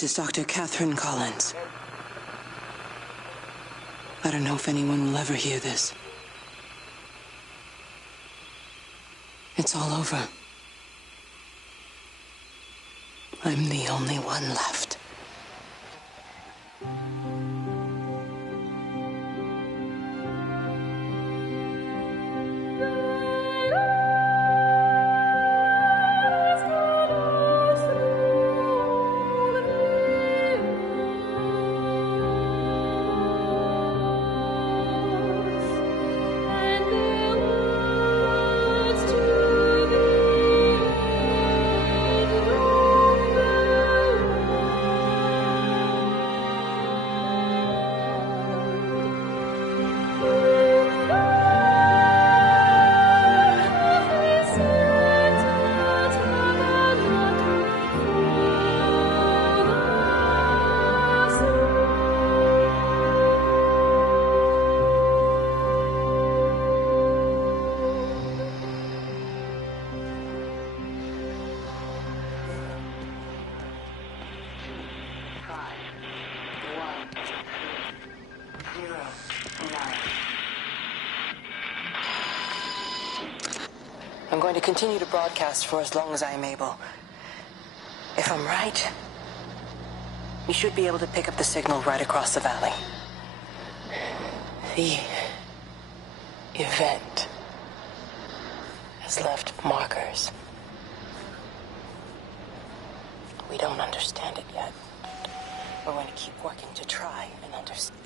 This is Dr. Catherine Collins. I don't know if anyone will ever hear this. It's all over. I'm the only one left. I'm going to continue to broadcast for as long as I am able. If I'm right, you should be able to pick up the signal right across the valley. The event has left markers. We don't understand it yet. We're going to keep working to try and understand.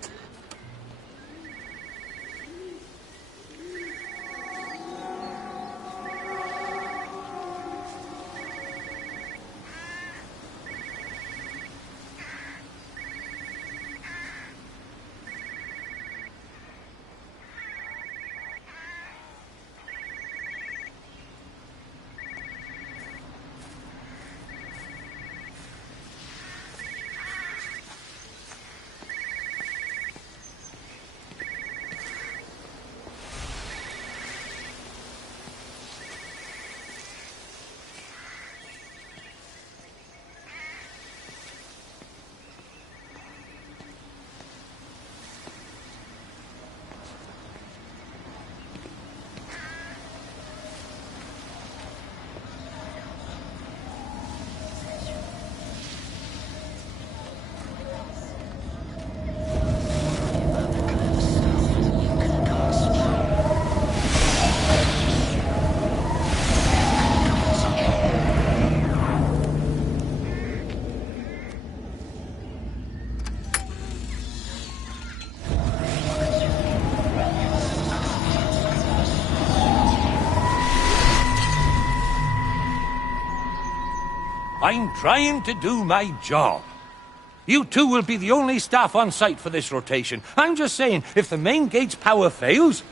I'm trying to do my job. You two will be the only staff on site for this rotation. I'm just saying, if the main gate's power fails,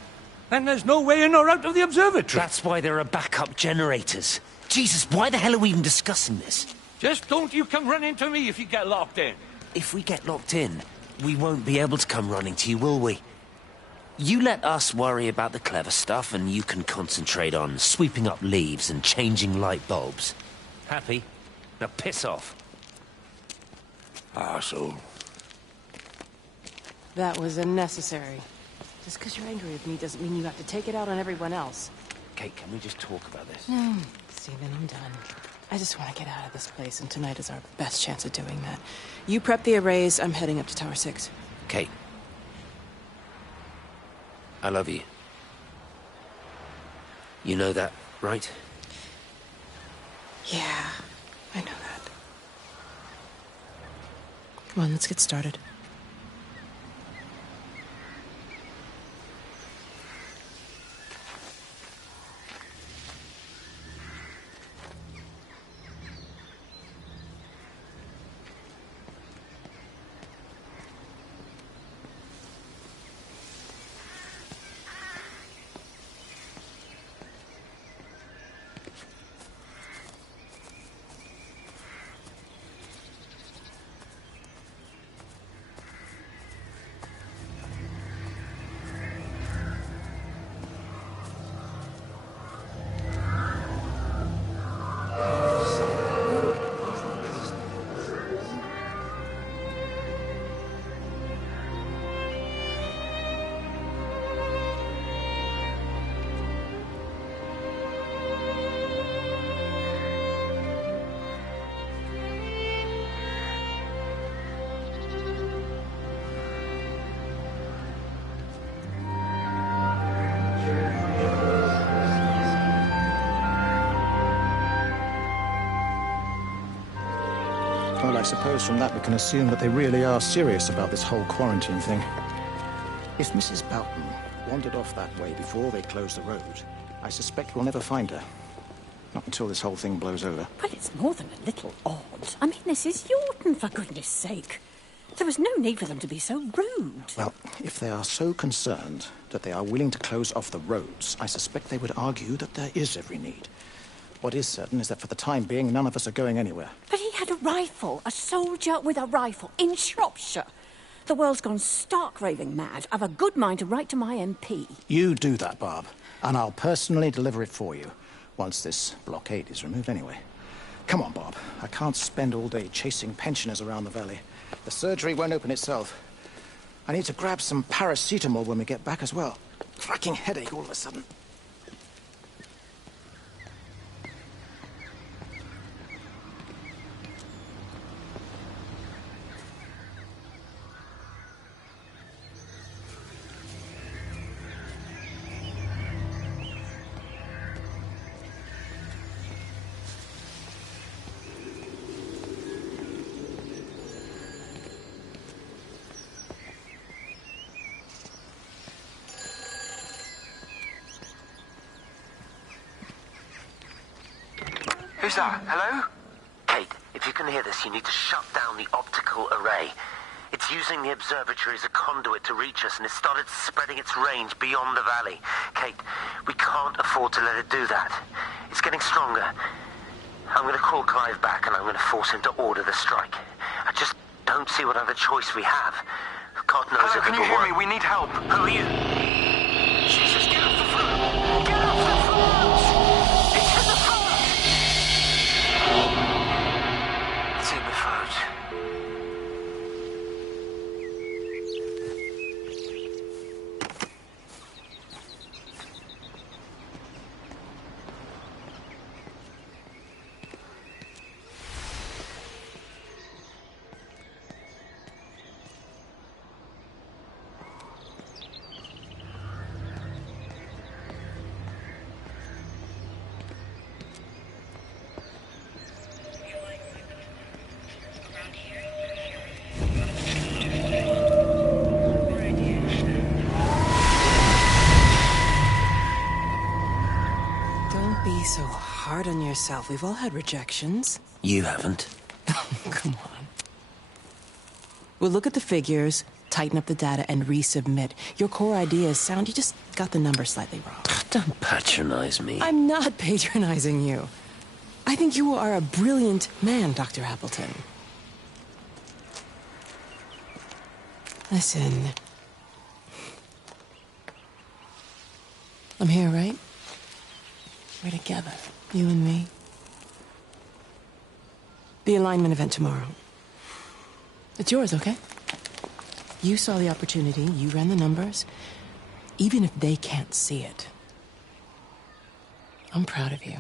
then there's no way in or out of the observatory. That's why there are backup generators. Jesus, why the hell are we even discussing this? Just don't you come running to me if you get locked in. If we get locked in, we won't be able to come running to you, will we? You let us worry about the clever stuff, and you can concentrate on sweeping up leaves and changing light bulbs. Happy? Now piss off. Arsehole. That was unnecessary. Just because you're angry with me doesn't mean you have to take it out on everyone else. Kate, can we just talk about this? Steven, I'm done. I just want to get out of this place, and tonight is our best chance of doing that. You prep the arrays, I'm heading up to Tower 6. Kate. I love you. You know that, right? Yeah, I know that. Come on, let's get started. I suppose from that we can assume that they really are serious about this whole quarantine thing. If Mrs. Boughton wandered off that way before they closed the road, I suspect we'll never find her. Not until this whole thing blows over. Well, it's more than a little odd. I mean, this is Yorton, for goodness sake. There was no need for them to be so rude. Well, if they are so concerned that they are willing to close off the roads, I suspect they would argue that there is every need. What is certain is that for the time being, none of us are going anywhere. But he had a rifle, a soldier with a rifle, in Shropshire. The world's gone stark raving mad. I've a good mind to write to my MP. You do that, Barb, and I'll personally deliver it for you, once this blockade is removed anyway. Come on, Bob. I can't spend all day chasing pensioners around the valley. The surgery won't open itself. I need to grab some paracetamol when we get back as well. Cracking headache all of a sudden. Who's that? Hello? Kate, if you can hear this, you need to shut down the optical array. It's using the observatory as a conduit to reach us, and it's started spreading its range beyond the valley. Kate, we can't afford to let it do that. It's getting stronger. I'm going to call Clive back, and I'm going to force him to order the strike. I just don't see what other choice we have. God knows Hello, if can it you will hear work. me? We need help. Who are you? Jesus, get off the float! Get off the float! It's in the float! It's in the float. Don't be so hard on yourself. We've all had rejections. You haven't. Come on. We'll look at the figures, tighten up the data, and resubmit. Your core idea is sound. You just got the numbers slightly wrong. Don't patronize me. I'm not patronizing you. I think you are a brilliant man, Dr. Appleton. Listen. I'm here, right? We're together, you and me. The alignment event tomorrow. It's yours, okay? You saw the opportunity, you ran the numbers. Even if they can't see it, I'm proud of you.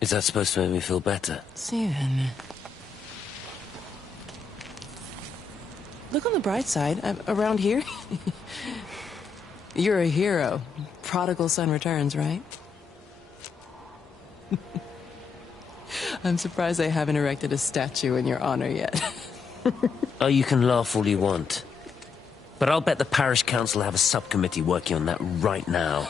Is that supposed to make me feel better? Steven. Look on the bright side. Around here, you're a hero. Prodigal son returns, right? I'm surprised they haven't erected a statue in your honor yet. Oh, you can laugh all you want. But I'll bet the parish council have a subcommittee working on that right now.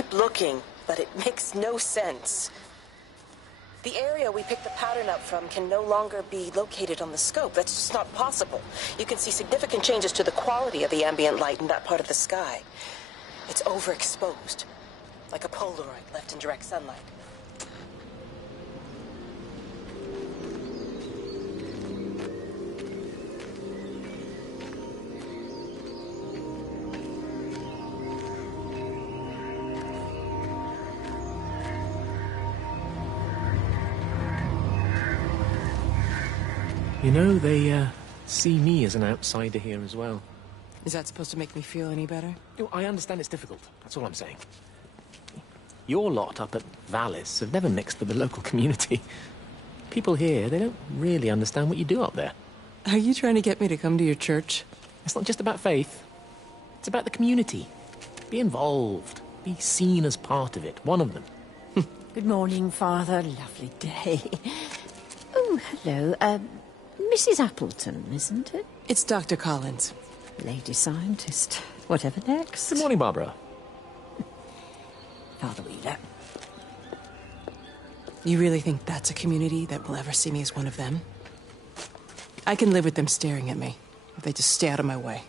keep looking, but it makes no sense. The area we picked the pattern up from can no longer be located on the scope. That's just not possible. You can see significant changes to the quality of the ambient light in that part of the sky. It's overexposed, like a Polaroid left in direct sunlight. You know, they see me as an outsider here as well. Is that supposed to make me feel any better? I understand it's difficult. That's all I'm saying. Your lot up at Vallis have never mixed with the local community. People here, they don't really understand what you do up there. Are you trying to get me to come to your church? It's not just about faith. It's about the community. Be involved. Be seen as part of it. One of them. Good morning, Father. Lovely day. Oh, hello. Mrs. Appleton, isn't it? It's Dr. Collins. Lady scientist. Whatever next. Good morning, Barbara. Father Wheeler. You really think that's a community that will ever see me as one of them? I can live with them staring at me, if they just stay out of my way.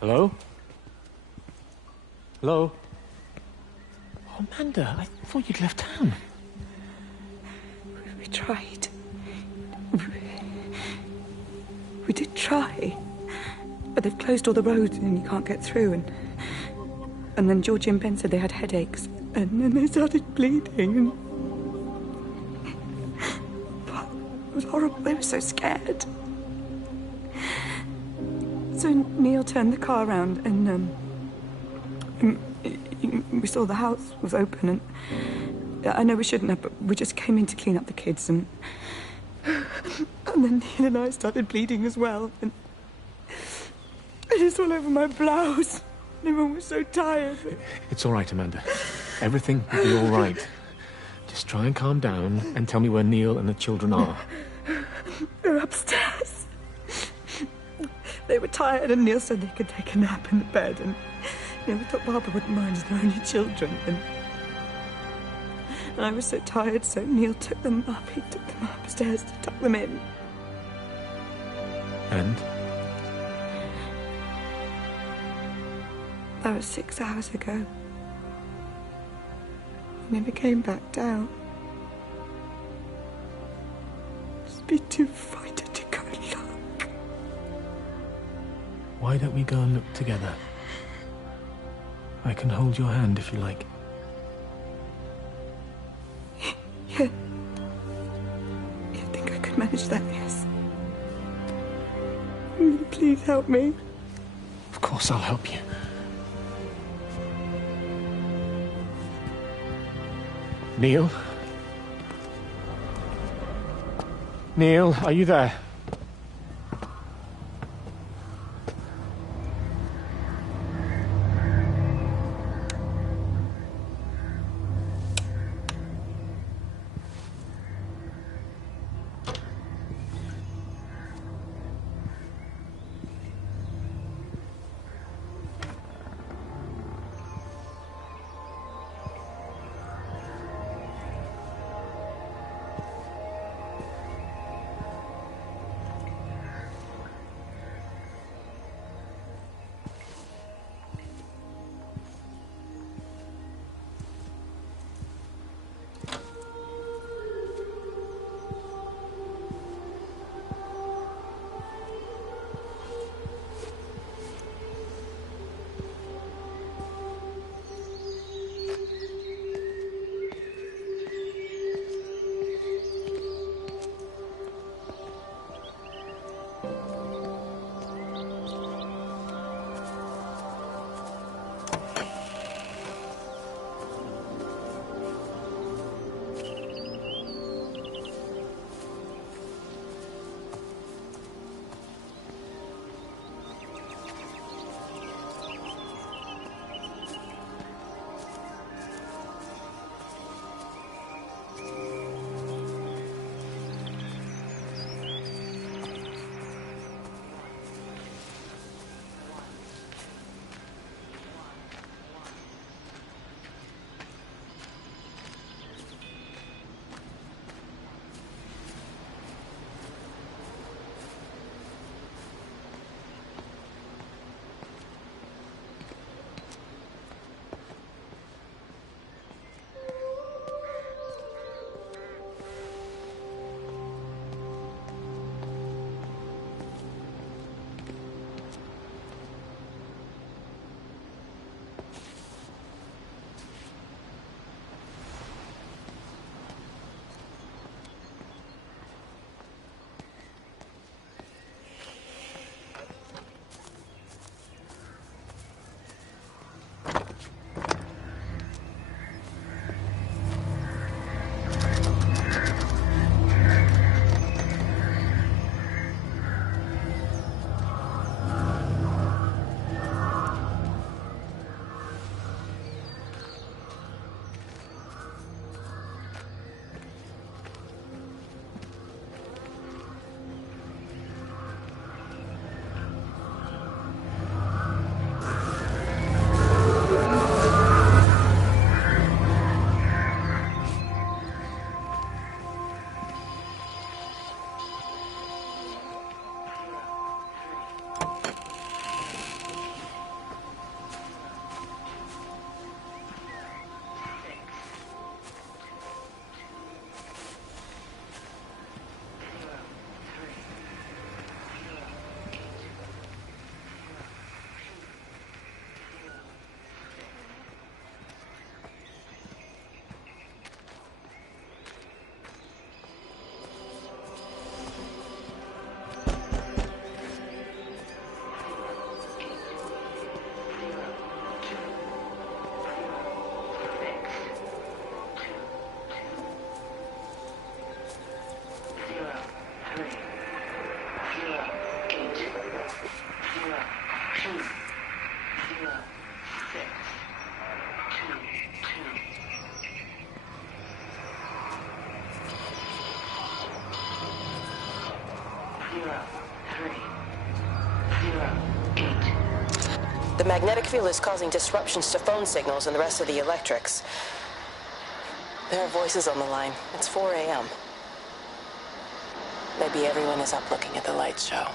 Hello? Hello? Oh, Amanda, I thought you'd left town. We tried. We did try. But they've closed all the roads and you can't get through. And then Georgie and Ben said they had headaches. And then they started bleeding. And it was horrible. They were so scared. So Neil turned the car around and we saw the house was open and I know we shouldn't have, but we just came in to clean up the kids and then Neil and I started bleeding as well and it was all over my blouse. Everyone was so tired. It's all right, Amanda. Everything will be all right. Just try and calm down and tell me where Neil and the children are. They're upstairs. They were tired and Neil said they could take a nap in the bed and You know, we thought Barbara wouldn't mind as they're only children. And I was so tired, so Neil took them up. He took them upstairs to tuck them in. And? That was 6 hours ago. He never came back down. Just be too frightened to go and look. Why don't we go and look together? I can hold your hand if you like. Yeah. I think I could manage that, yes. Please help me. Of course I'll help you. Neil? Neil, are you there? The magnetic field is causing disruptions to phone signals and the rest of the electrics. There are voices on the line. It's 4 a.m. Maybe everyone is up looking at the light show.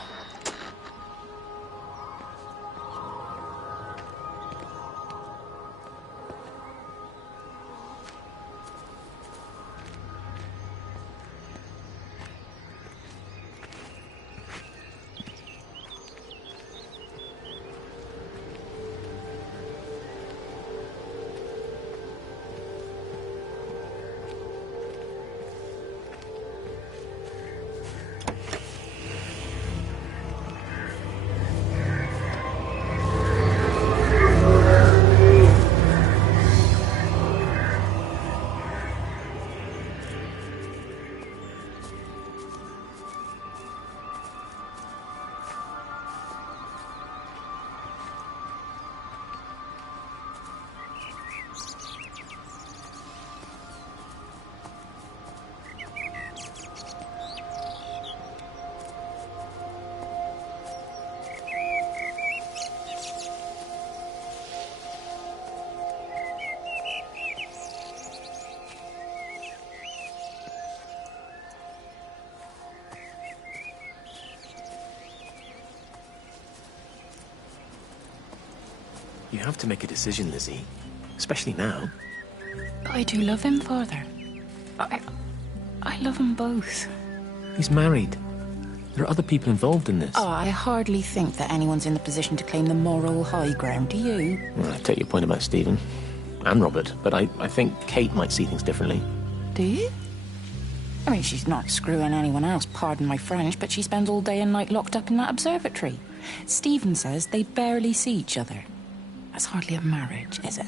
You have to make a decision, Lizzie. Especially now. I do love him, Father. I love them both. He's married. There are other people involved in this. Oh, I hardly think that anyone's in the position to claim the moral high ground, do you? Well, I take your point about Stephen and Robert, but I think Kate might see things differently. Do you? I mean, she's not screwing anyone else, pardon my French, but she spends all day and night locked up in that observatory. Stephen says they barely see each other. That's hardly a marriage, is it?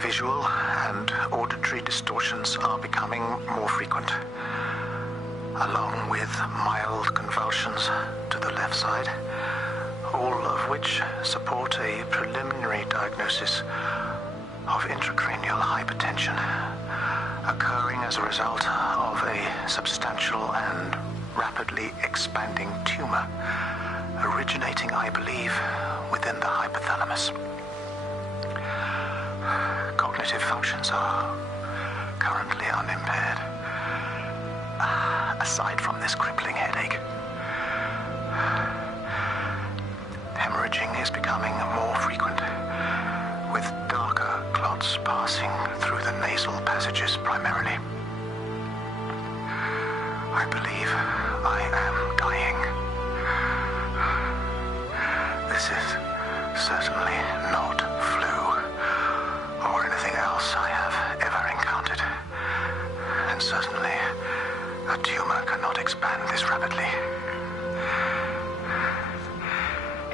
Visual and auditory distortions are becoming more frequent, along with mild convulsions to the left side, all of which support a preliminary diagnosis of intracranial hypertension, occurring as a result of a substantial and rapidly expanding tumor, originating, I believe, within the hypothalamus. Cognitive functions are currently unimpaired, aside from this crippling headache. Hemorrhaging is becoming more frequent, with darker clots passing through the nasal passages primarily. I believe I am dying. This is certainly not flu or anything else I have ever encountered. And certainly a tumor cannot expand this rapidly.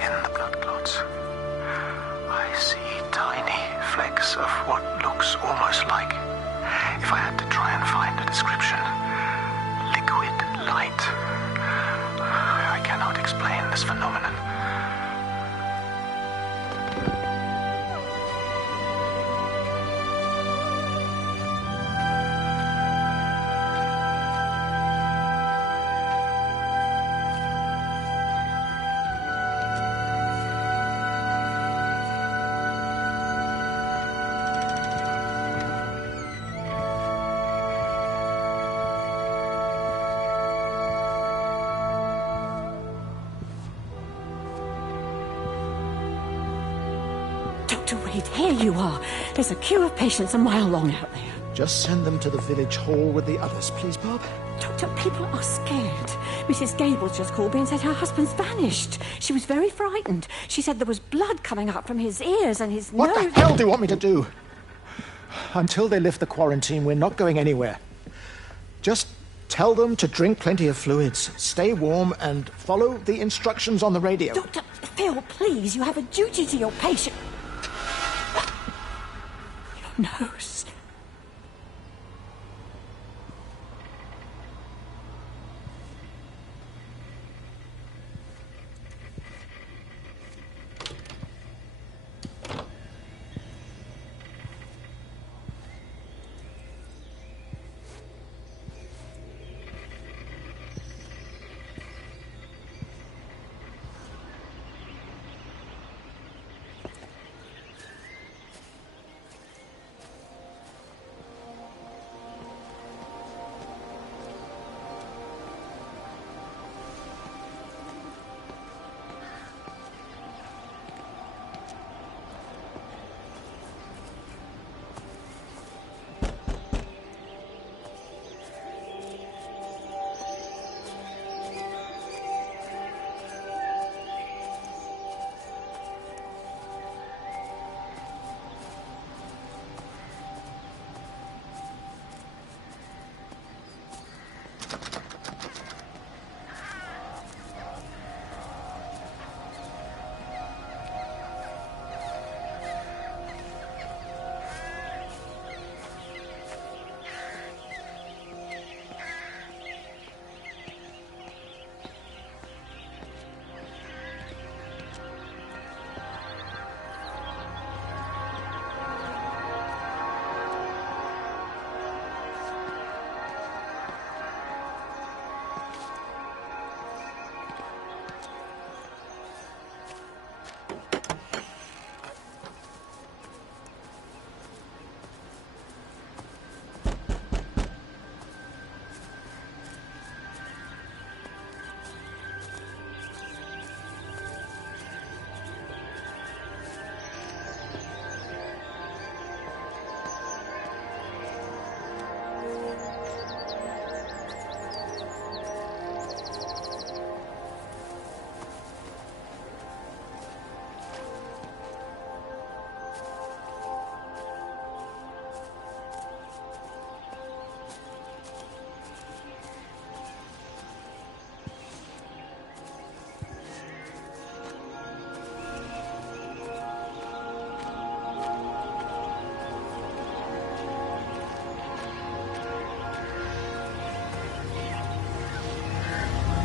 In the blood clots, I see tiny flecks of what looks almost like, if I had to try and find a description, liquid light. I cannot explain this phenomenon. Dr. Wade, here you are. There's a queue of patients a mile long out there. Just send them to the village hall with the others, please, Bob. Doctor, people are scared. Mrs. Gables just called me and said her husband's vanished. She was very frightened. She said there was blood coming up from his ears and his What nose. the hell do you want me to do? Until they lift the quarantine, we're not going anywhere. Just tell them to drink plenty of fluids, stay warm, and follow the instructions on the radio. Dr. Phil, please, you have a duty to your patient. Your nose.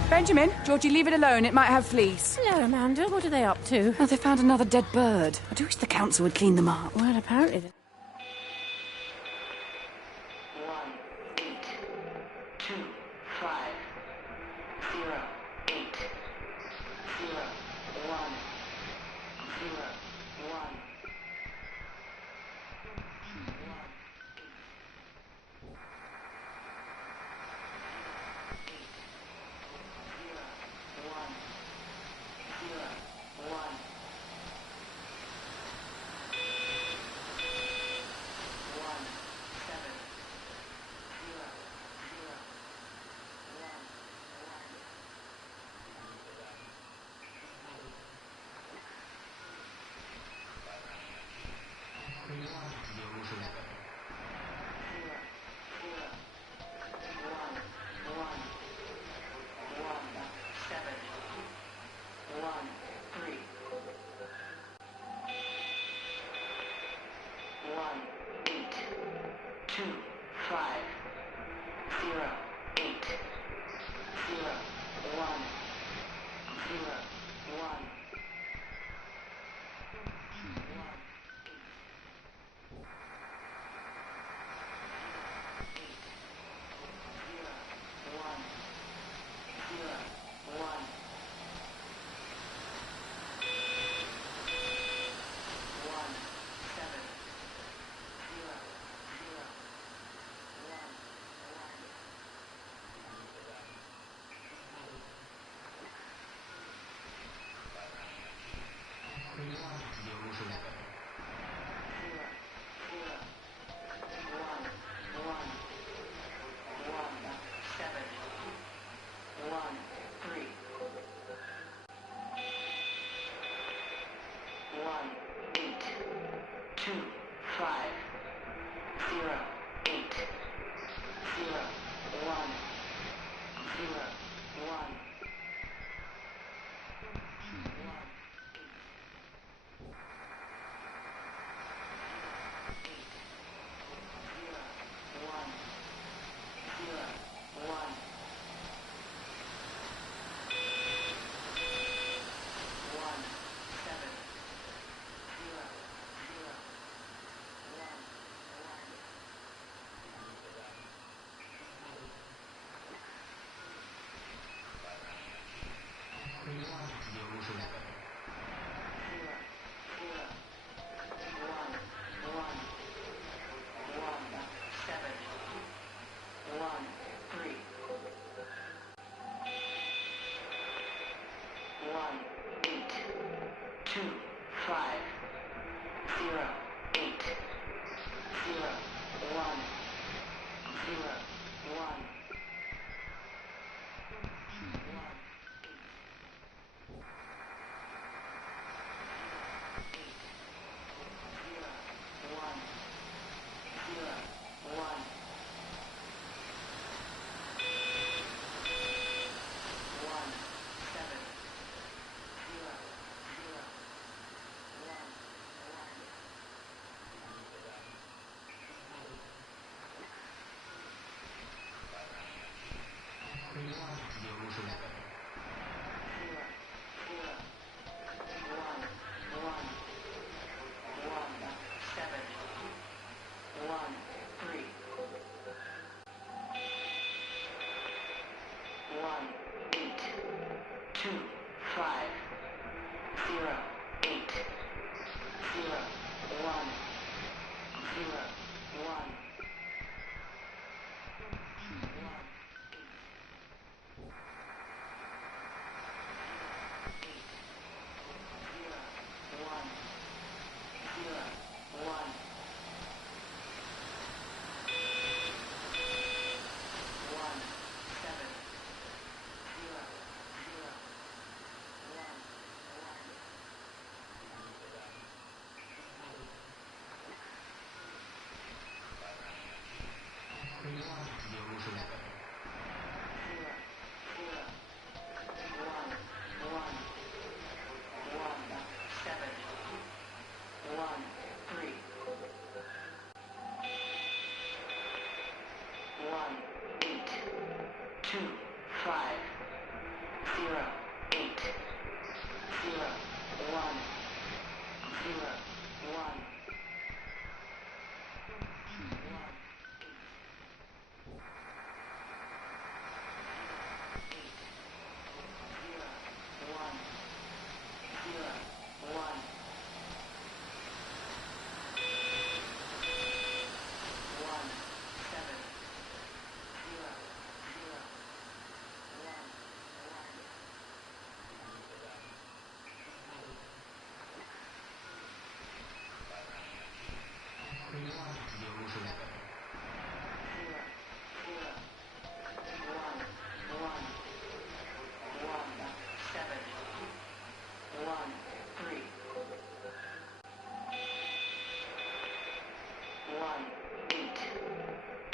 Benjamin, Georgie, leave it alone. It might have fleas. Hello, Amanda. What are they up to? Oh, they found another dead bird. I do wish the council would clean them up. Well, apparently... 1, 8, 2, 5, 0, 1.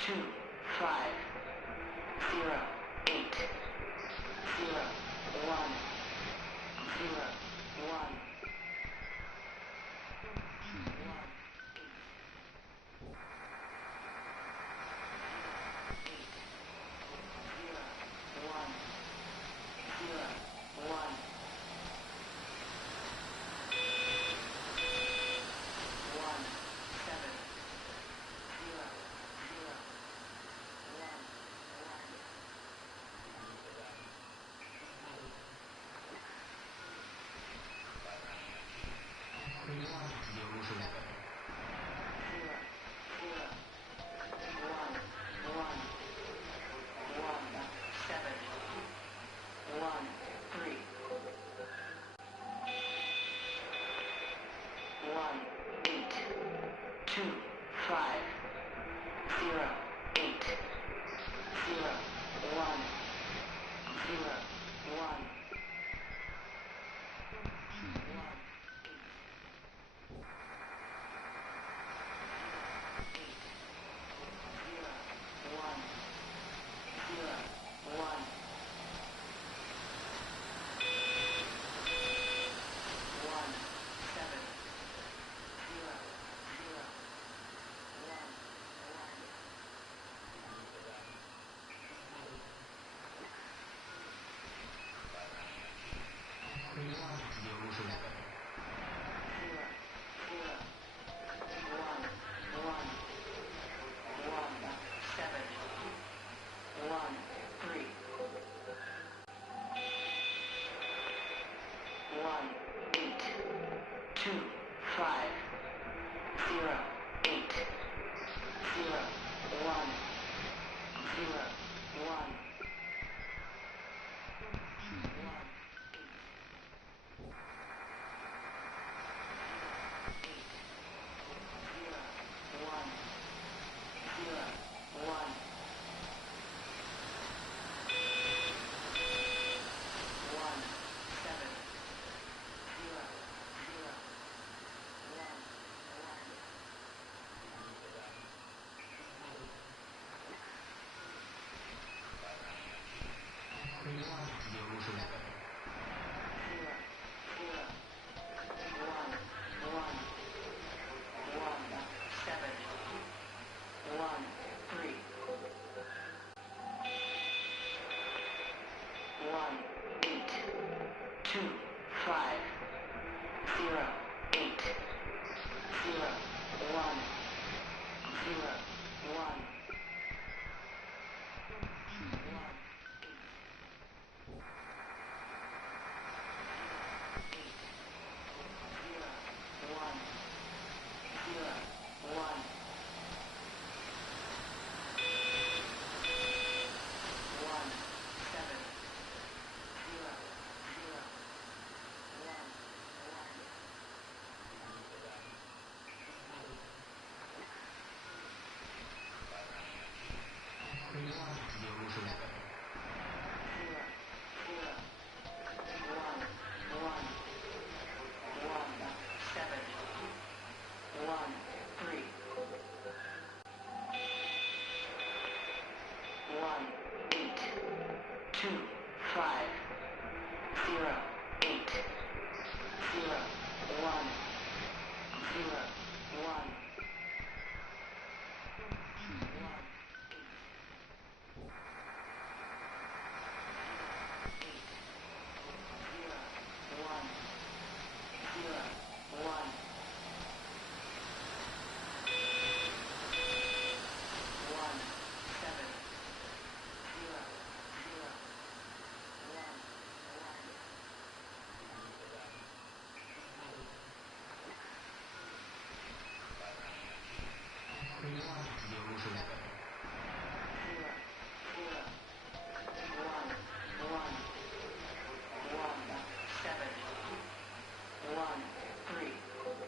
2, 5, 0, 8, 0, 1, 0, 1.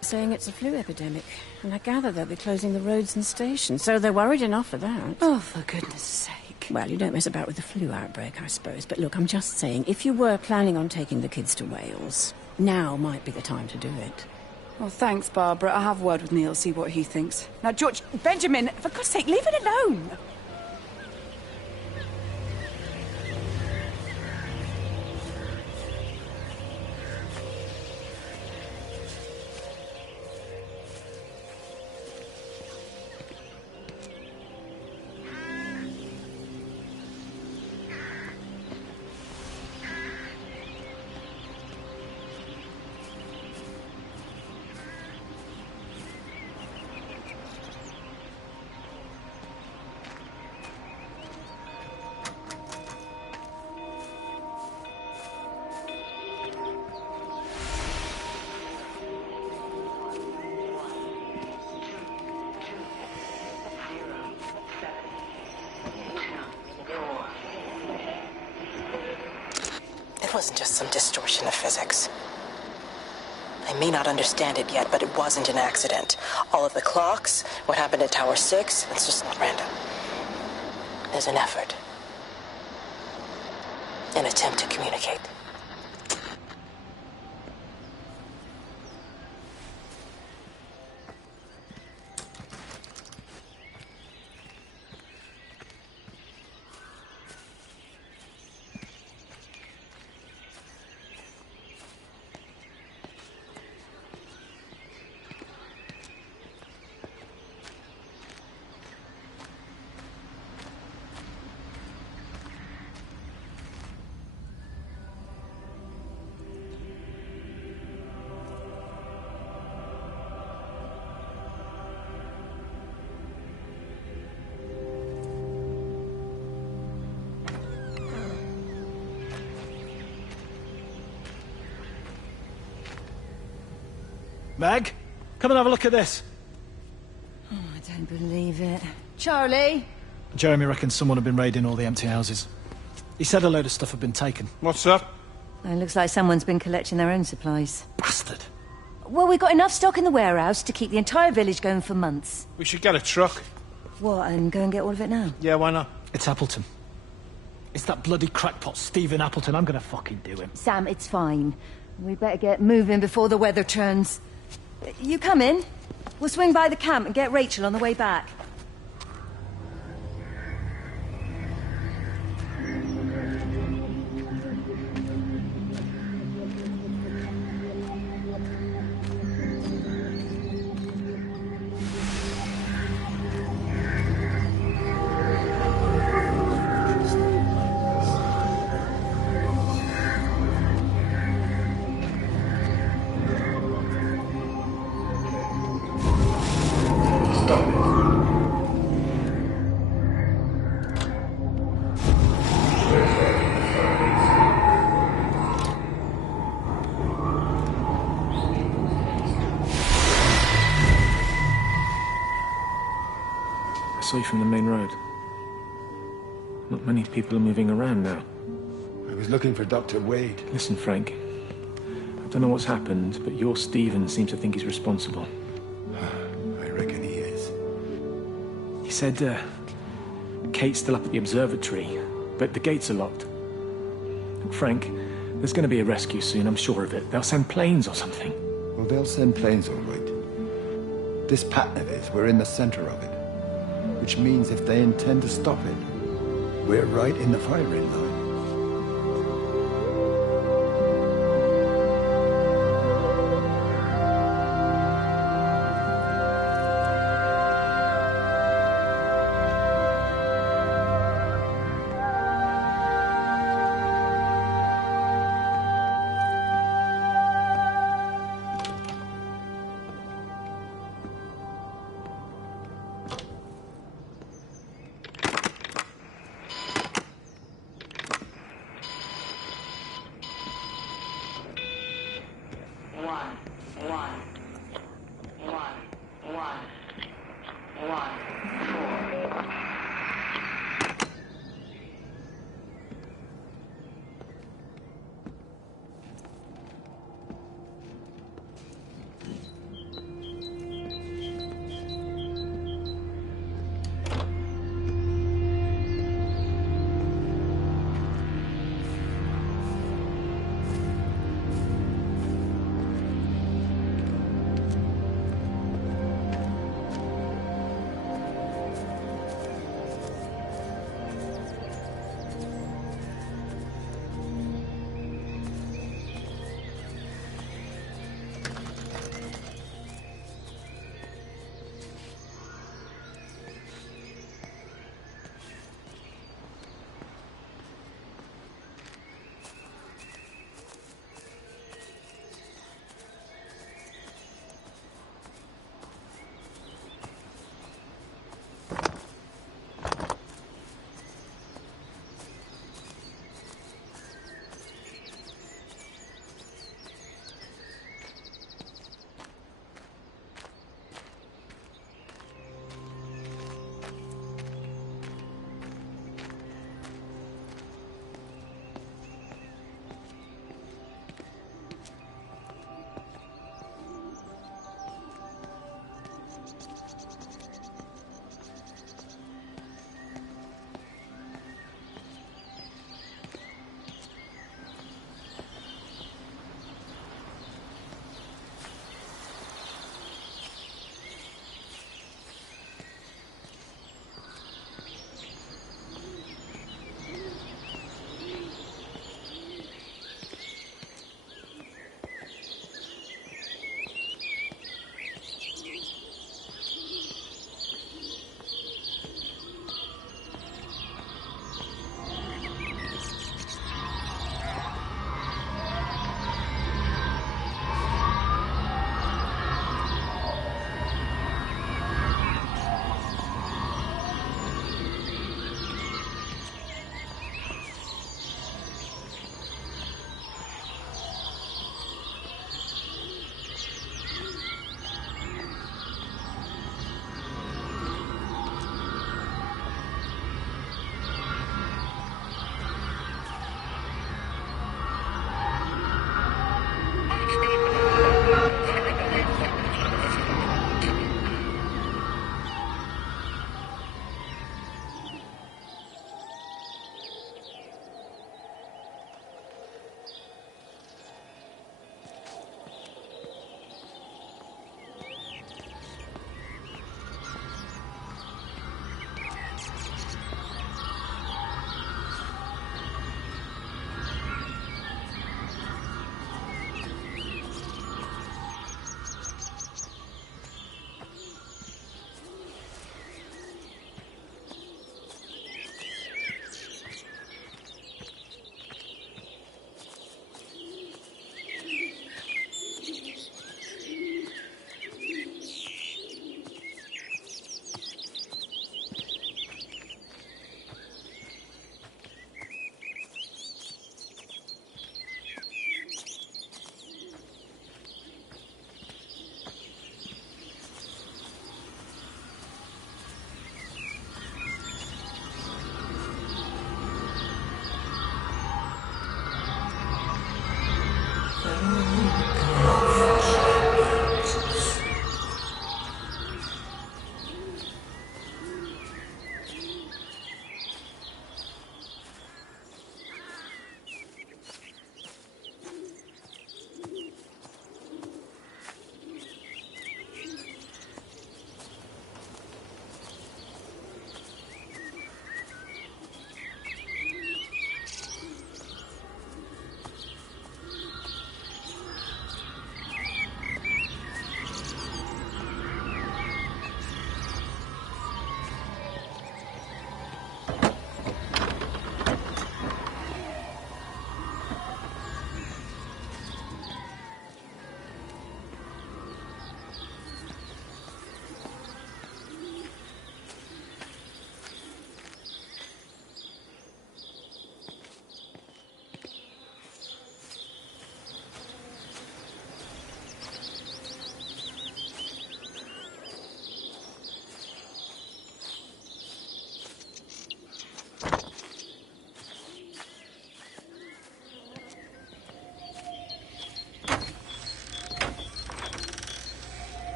Saying it's a flu epidemic, and I gather they'll be closing the roads and stations, so they're worried enough for that. Oh, for goodness sake. Well, you don't mess about with the flu outbreak, I suppose, but look, I'm just saying, if you were planning on taking the kids to Wales, now might be the time to do it. Well, thanks, Barbara. I'll have a word with Neil, see what he thinks. Now, George, Benjamin, for God's sake, leave it alone! It wasn't just some distortion of physics. I may not understand it yet, but it wasn't an accident. All of the clocks, what happened at Tower 6, it's just not random. There's an effort. An attempt to communicate. Meg, come and have a look at this. Oh, I don't believe it. Charlie? Jeremy reckons someone had been raiding all the empty houses. He said a load of stuff had been taken. What's up? It looks like someone's been collecting their own supplies. Bastard. Well, we've got enough stock in the warehouse to keep the entire village going for months. We should get a truck. What, and go and get all of it now? Yeah, why not? It's Appleton. It's that bloody crackpot Stephen Appleton. I'm gonna fucking do him. Sam, it's fine. We better get moving before the weather turns. You come in. We'll swing by the camp and get Rachel on the way back. I saw you from the main road. Not many people are moving around now. I was looking for Dr. Wade. Listen, Frank. I don't know what's happened, but your Stephen seems to think he's responsible. I reckon he is. He said, Kate's still up at the observatory, but the gates are locked. Look, Frank, there's going to be a rescue soon, I'm sure of it. They'll send planes or something. Well, they'll send planes, all right. This pattern of his, we're in the center of it. Which means if they intend to stop it, we're right in the firing line.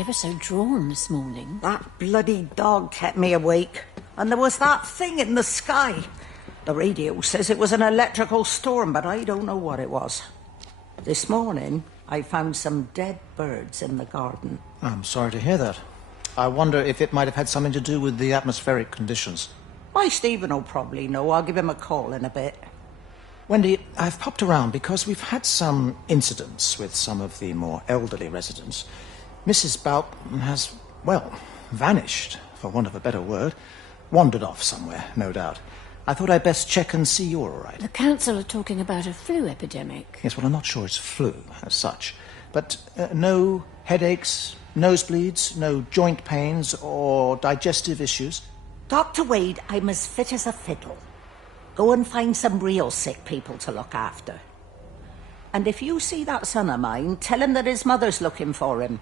ever so drawn this morning. That bloody dog kept me awake. And there was that thing in the sky. The radio says it was an electrical storm, but I don't know what it was. This morning, I found some dead birds in the garden. I'm sorry to hear that. I wonder if it might have had something to do with the atmospheric conditions. My Stephen will probably know. I'll give him a call in a bit. Wendy, I've popped around because we've had some incidents with some of the more elderly residents. Mrs. Bout has, well, vanished, for want of a better word. Wandered off somewhere, no doubt. I thought I'd best check and see you're all right. The council are talking about a flu epidemic. Yes, well, I'm not sure it's flu as such. But no headaches, nosebleeds, no joint pains or digestive issues? Dr. Wade, I'm as fit as a fiddle. Go and find some real sick people to look after. And if you see that son of mine, tell him that his mother's looking for him.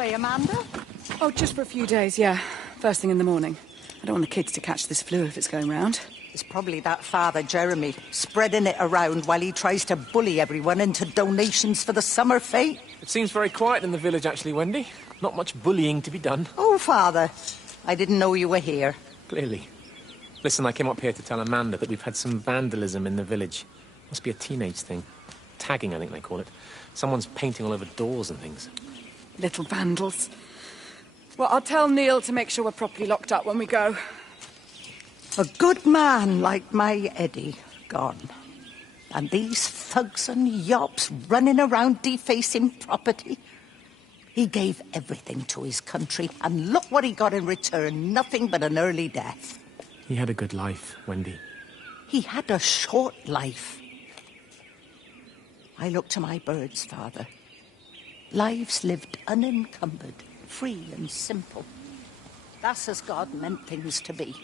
away, Amanda? Oh, just for a few days, yeah. First thing in the morning. I don't want the kids to catch this flu if it's going round. It's probably that father, Jeremy, spreading it around while he tries to bully everyone into donations for the summer fete. It seems very quiet in the village, actually, Wendy. Not much bullying to be done. Oh, Father, I didn't know you were here. Clearly. Listen, I came up here to tell Amanda that we've had some vandalism in the village. Must be a teenage thing. Tagging, I think they call it. Someone's painting all over doors and things. Little vandals. Well, I'll tell Neil to make sure we're properly locked up when we go. A good man like my Eddie gone. And these thugs and yops running around defacing property. He gave everything to his country, and look what he got in return. Nothing but an early death. He had a good life, Wendy. He had a short life. I look to my birds, Father. Lives lived unencumbered, free and simple. That's as God meant things to be.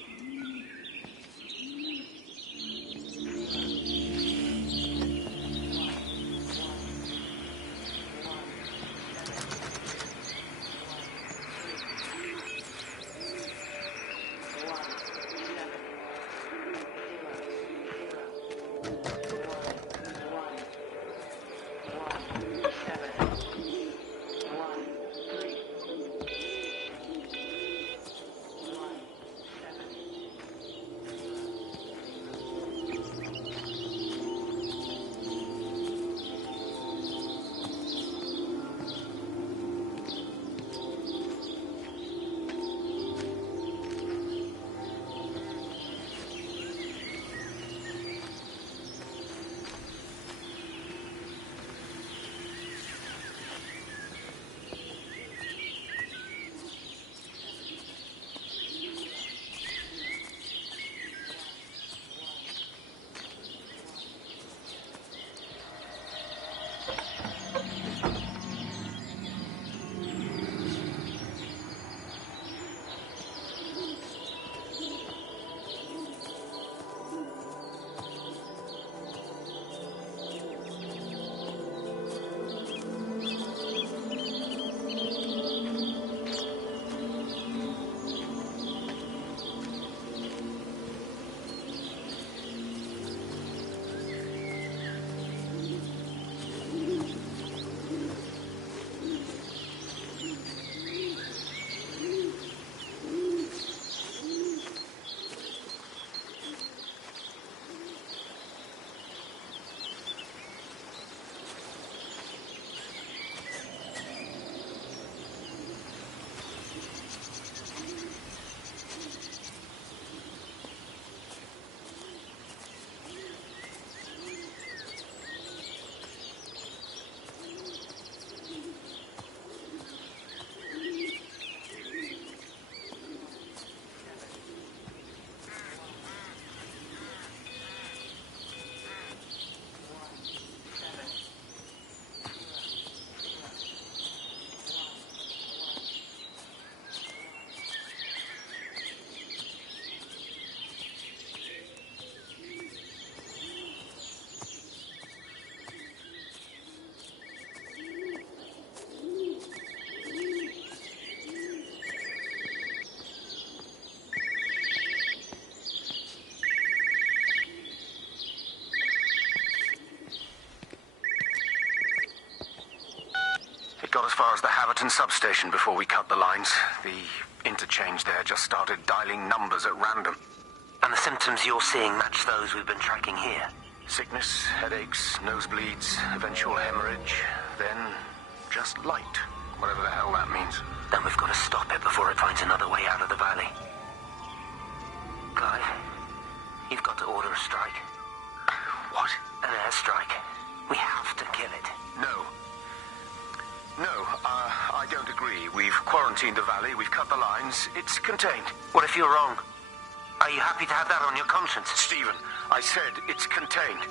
Got as far as the Haverton substation before we cut the lines. The interchange there just started dialing numbers at random. And the symptoms you're seeing match those we've been tracking here? Sickness, headaches, nosebleeds, eventual hemorrhage, then just light, whatever the hell that means. Then we've got to stop it before it finds another way out of the valley. Clive, you've got to order a strike. What? An airstrike. We have to kill it. No, I don't agree. We've quarantined the valley, we've cut the lines, it's contained. What if you're wrong? Are you happy to have that on your conscience? Stephen, I said it's contained.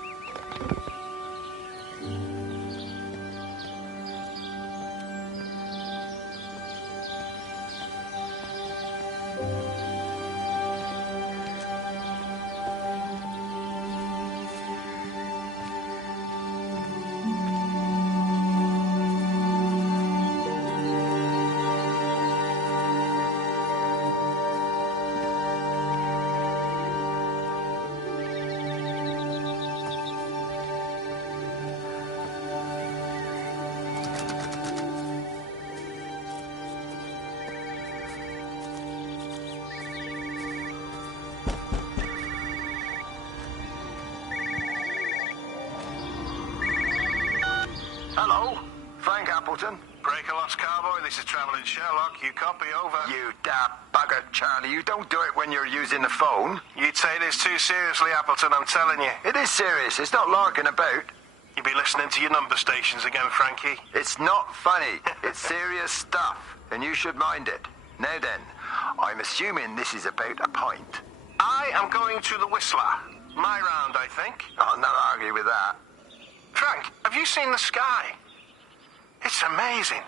Hello? Frank Appleton? Break a lost cowboy, this is Traveling Sherlock. You copy, over. You daft bugger, Charlie. You don't do it when you're using the phone. You take this too seriously, Appleton, I'm telling you. It is serious. It's not larking about. You be listening to your number stations again, Frankie. It's not funny. It's serious stuff, and you should mind it. Now then, I'm assuming this is about a pint. I am going to the Whistler. My round, I think. I'll not argue with that. Frank, have you seen the sky? It's amazing.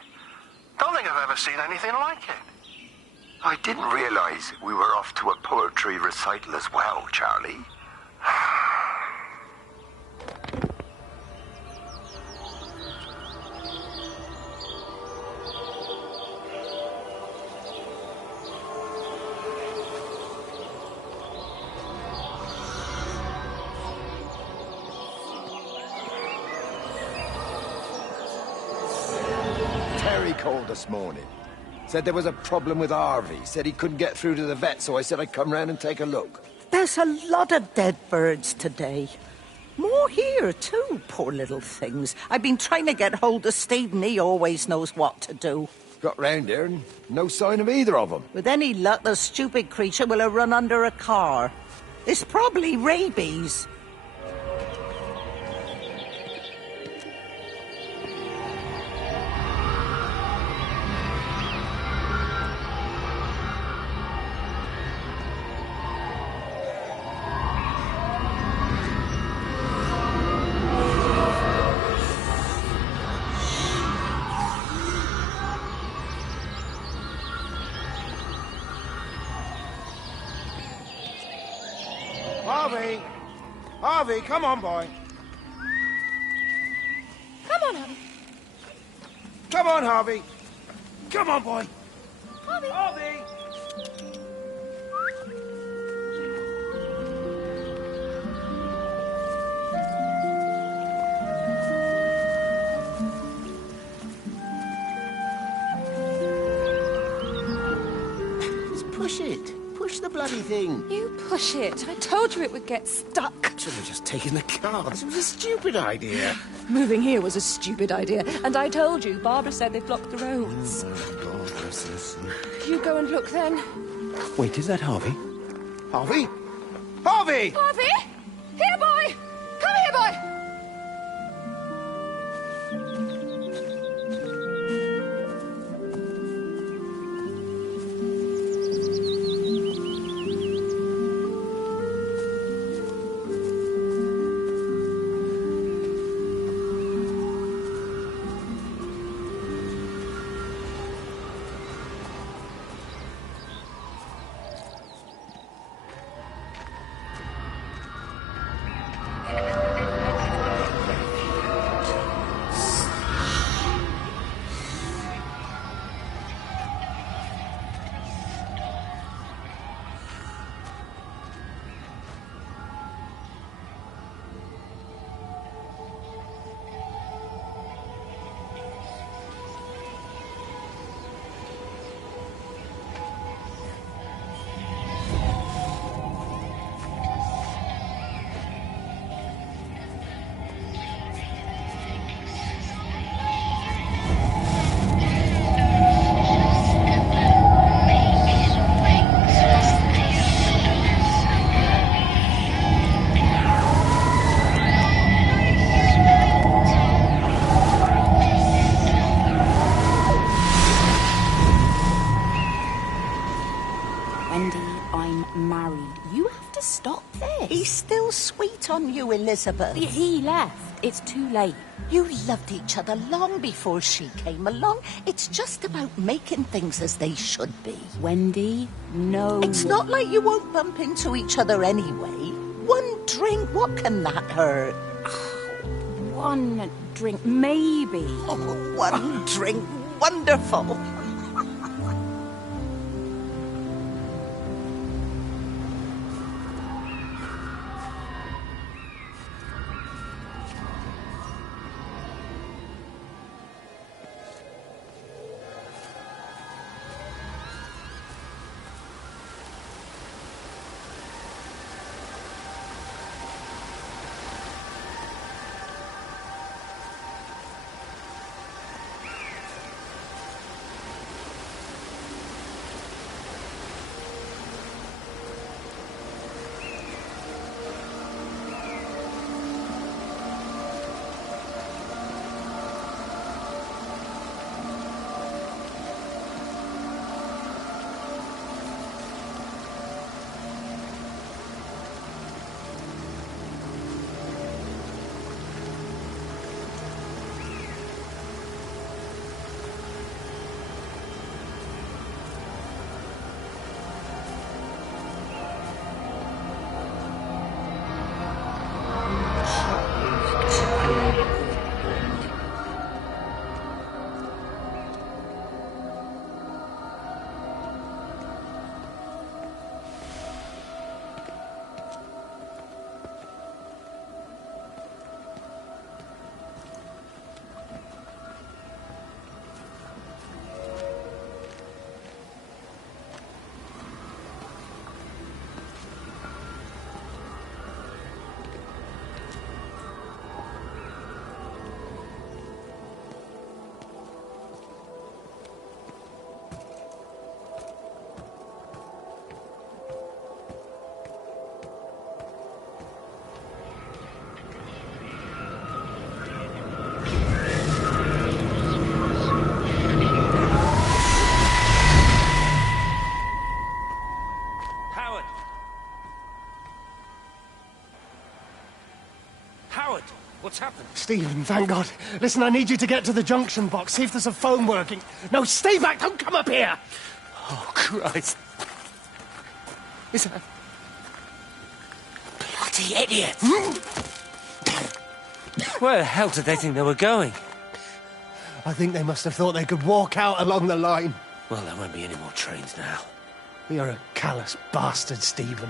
Don't think I've ever seen anything like it. I didn't realize we were off to a poetry recital as well, Charlie. Called this morning. Said there was a problem with Harvey. Said he couldn't get through to the vet, so I said I'd come round and take a look. There's a lot of dead birds today. More here, too, poor little things. I've been trying to get hold of Steve, and he always knows what to do. Got round here and no sign of either of them. With any luck, the stupid creature will have run under a car. It's probably rabies. Harvey, come on, boy. Come on, Harvey. Come on, Harvey. Come on, boy. Harvey. Harvey. Just push it. Push the bloody thing. You push it. I told you it would get stuck. Should have just taken the cards. It was a stupid idea. Moving here was a stupid idea. And I told you, Barbara said they blocked the roads. You go and look then. Wait, is that Harvey? Harvey? Harvey! Harvey! Here, boy! Come here, boy! He's still sweet on you, Elizabeth. He left. It's too late. You loved each other long before she came along. It's just about making things as they should be. Wendy, no. It's not like you won't bump into each other anyway. One drink, what can that hurt? One drink, maybe. Oh, one drink, wonderful. What's happened? Stephen, thank God. Listen, I need you to get to the junction box. See if there's a phone working. No, stay back. Don't come up here. Oh, Christ. Is that... Bloody idiot! Where the hell did they think they were going? I think they must have thought they could walk out along the line. Well, there won't be any more trains now. You're a callous bastard, Stephen.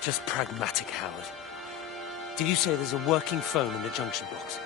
Just pragmatic, Howard. Did you say there's a working phone in the junction box?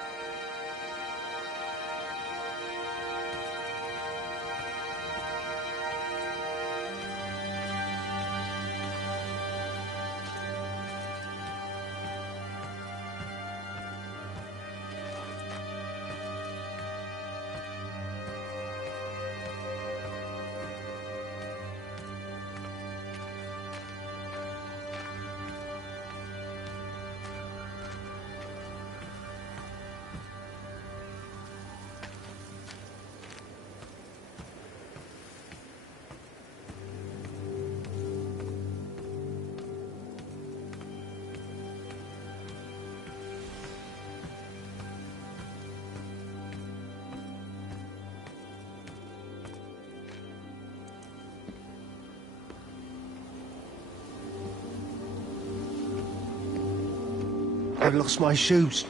I lost my shoes.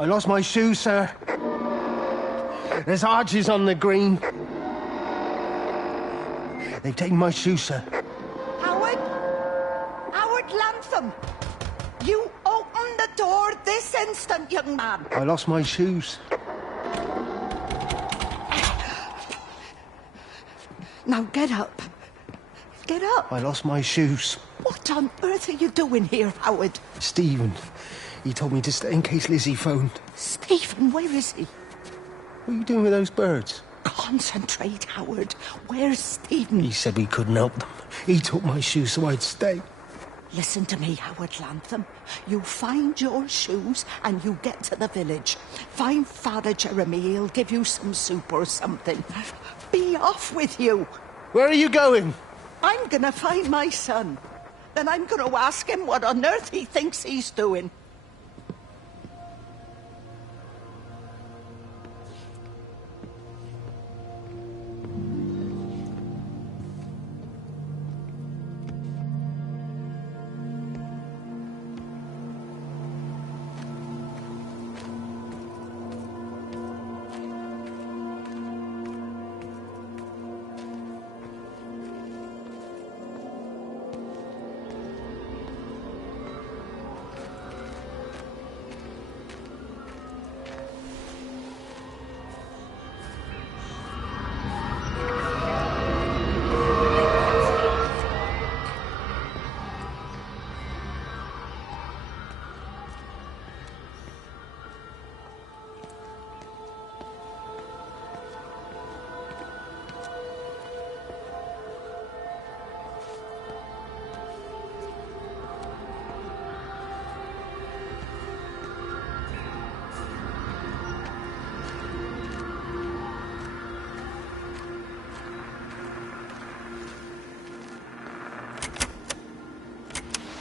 I lost my shoes, sir. There's arches on the green. They've taken my shoes, sir. Howard? Howard Lantham! You open the door this instant, young man. I lost my shoes. Now get up. Get up. I lost my shoes. What on earth are you doing here, Howard? Stephen, he told me to stay in case Lizzie phoned. Stephen, where is he? What are you doing with those birds? Concentrate, Howard. Where's Stephen? He said we couldn't help them. He took my shoes so I'd stay. Listen to me, Howard Lantham. You find your shoes and you get to the village. Find Father Jeremy. He'll give you some soup or something. Be off with you. Where are you going? I'm gonna find my son. Then I'm gonna ask him what on earth he thinks he's doing.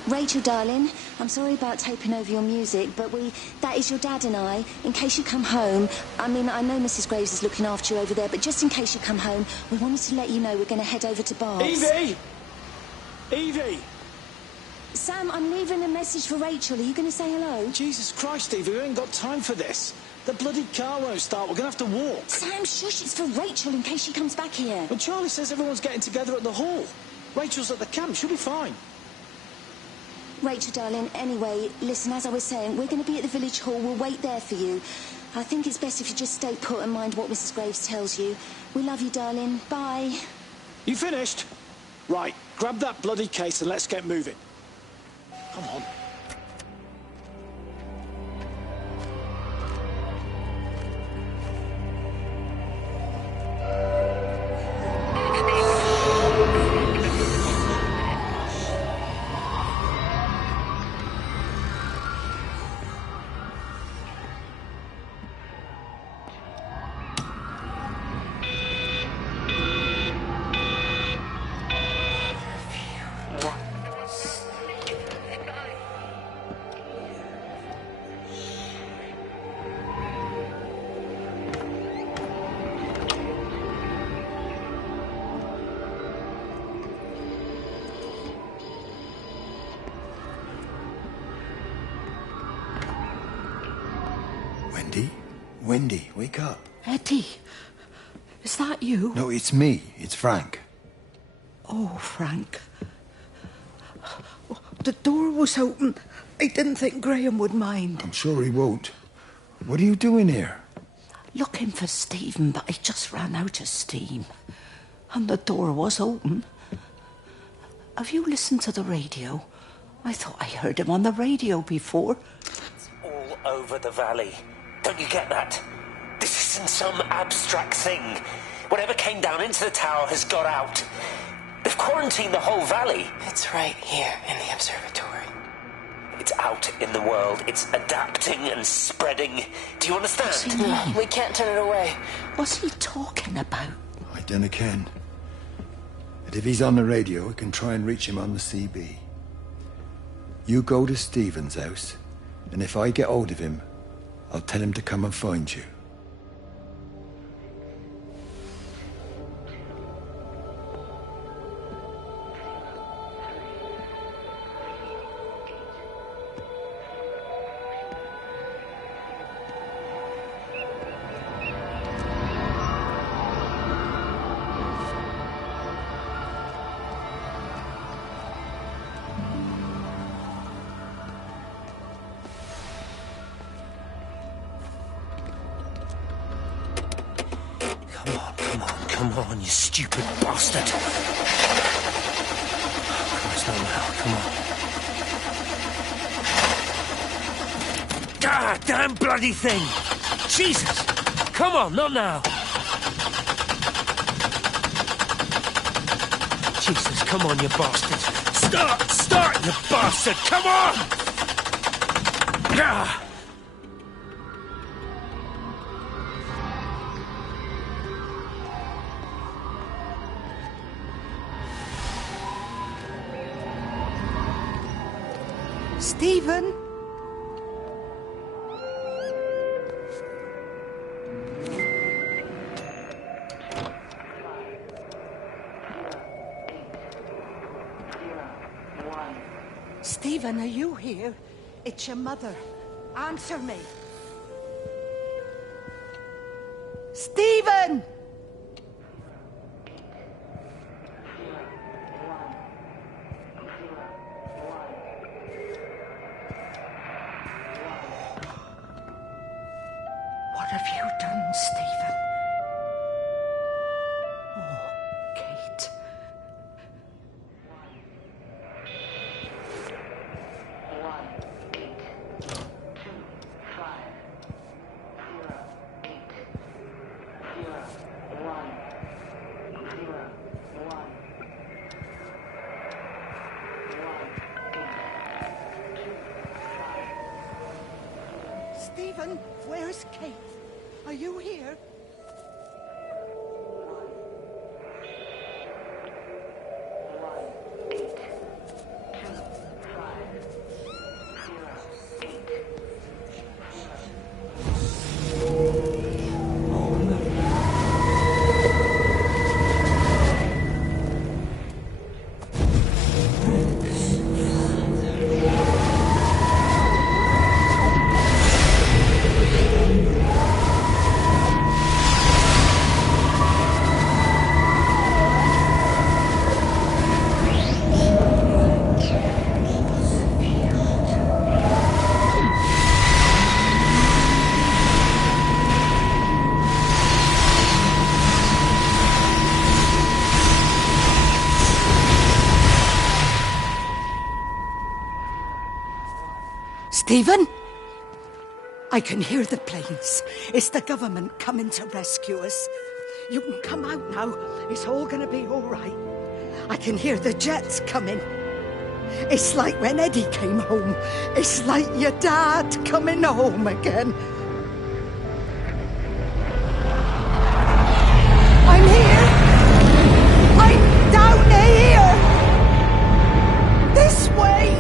Rachel, darling, I'm sorry about taping over your music, but that is your dad and I. In case you come home, I mean, I know Mrs. Graves is looking after you over there, but just in case you come home, we wanted to let you know we're going to head over to Barb's. Evie! Evie! Sam, I'm leaving a message for Rachel. Are you going to say hello? Jesus Christ, Evie, we ain't got time for this. The bloody car won't start. We're going to have to walk. Sam, shush, it's for Rachel in case she comes back here. But Charlie says everyone's getting together at the hall. Rachel's at the camp. She'll be fine. Rachel, darling, anyway, listen, as I was saying, we're going to be at the village hall. We'll wait there for you. I think it's best if you just stay put and mind what Mrs. Graves tells you. We love you, darling. Bye. You finished? Right, grab that bloody case and let's get moving. Come on. Wendy, wake up. Eddie, is that you? No, it's me. It's Frank. Oh, Frank. The door was open. I didn't think Graham would mind. I'm sure he won't. What are you doing here? Looking for Stephen, but I just ran out of steam. And the door was open. Have you listened to the radio? I thought I heard him on the radio before. It's all over the valley. Don't you get that? This isn't some abstract thing. Whatever came down into the tower has got out. They've quarantined the whole valley. It's right here in the observatory. It's out in the world. It's adapting and spreading. Do you understand? We can't turn it away. What's he talking about? I dunno ken. But if he's on the radio, we can try and reach him on the CB. You go to Stephen's house, and if I get hold of him, I'll tell him to come and find you. Come on, you stupid bastard. Christ, not now. Come on. God damn bloody thing! Jesus! Come on, not now. Jesus, come on, you bastard. Start, you bastard! Come on! Ah! Stephen? Stephen, are you here? It's your mother. Answer me. Stephen! What have you done, Stephen? Oh, Kate. Stephen, where's Kate? Are you here? Stephen? I can hear the planes. It's the government coming to rescue us. You can come out now. It's all gonna be all right. I can hear the jets coming. It's like when Eddie came home. It's like your dad coming home again. I'm here. I'm down here. This way.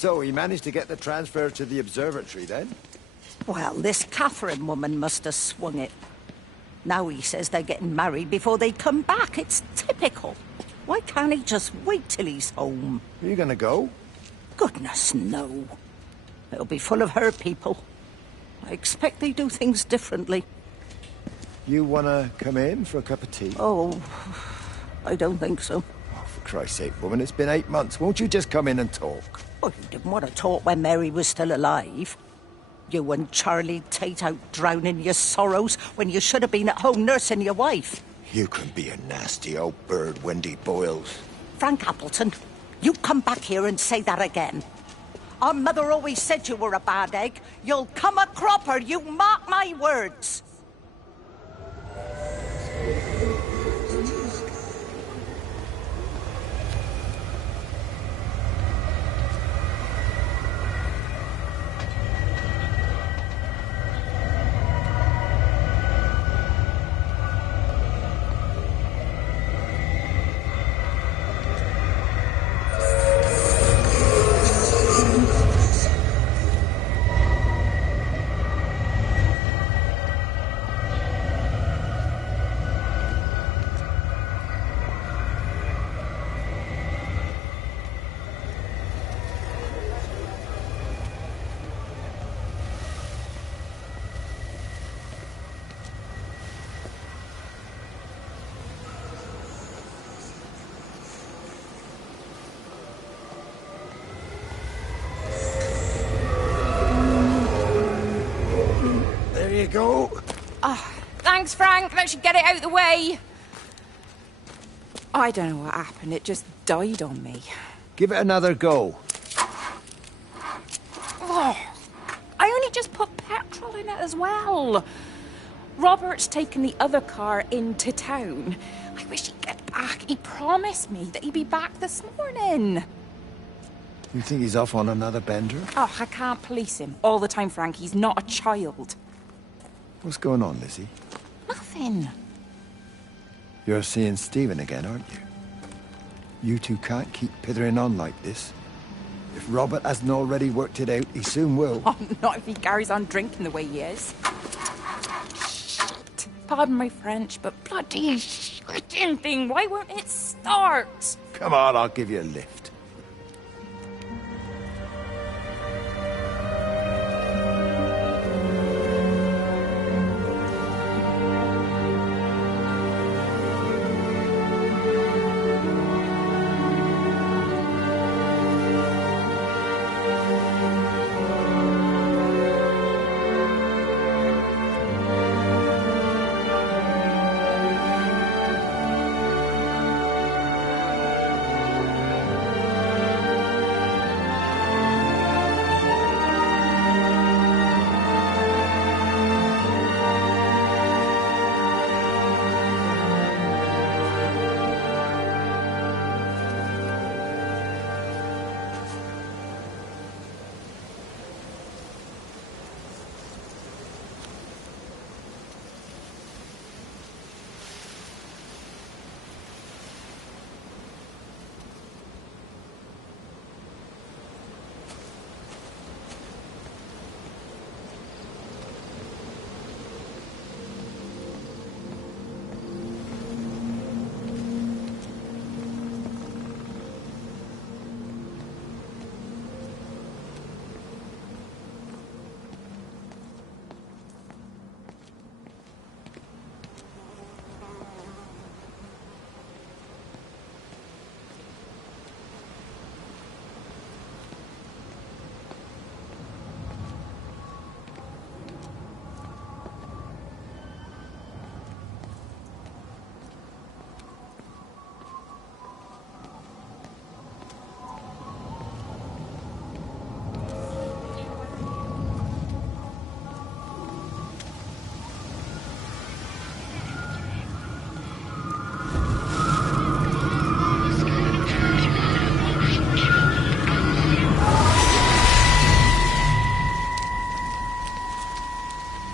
So he managed to get the transfer to the observatory then? Well, this Catherine woman must have swung it. Now he says they're getting married before they come back. It's typical. Why can't he just wait till he's home? Are you gonna go? Goodness, no. It'll be full of her people. I expect they do things differently. You wanna come in for a cup of tea? Oh, I don't think so. Oh, for Christ's sake, woman, it's been 8 months. Won't you just come in and talk? Oh, you didn't want to talk when Mary was still alive. You and Charlie Tate out drowning your sorrows when you should have been at home nursing your wife. You can be a nasty old bird, Wendy Boyles. Frank Appleton, you come back here and say that again. Our mother always said you were a bad egg. You'll come a cropper, you mark my words. Go. Oh, thanks, Frank. That should get it out of the way. I don't know what happened. It just died on me. Give it another go. Oh, I only just put petrol in it as well. Robert's taken the other car into town. I wish he'd get back. He promised me that he'd be back this morning. You think he's off on another bender? Oh, I can't police him all the time, Frank. He's not a child. What's going on, Lizzie? Nothing. You're seeing Stephen again, aren't you? You two can't keep pithering on like this. If Robert hasn't already worked it out, he soon will. Oh, not if he carries on drinking the way he is. Shit. Pardon my French, but bloody shitting thing, why won't it start? Come on, I'll give you a lift.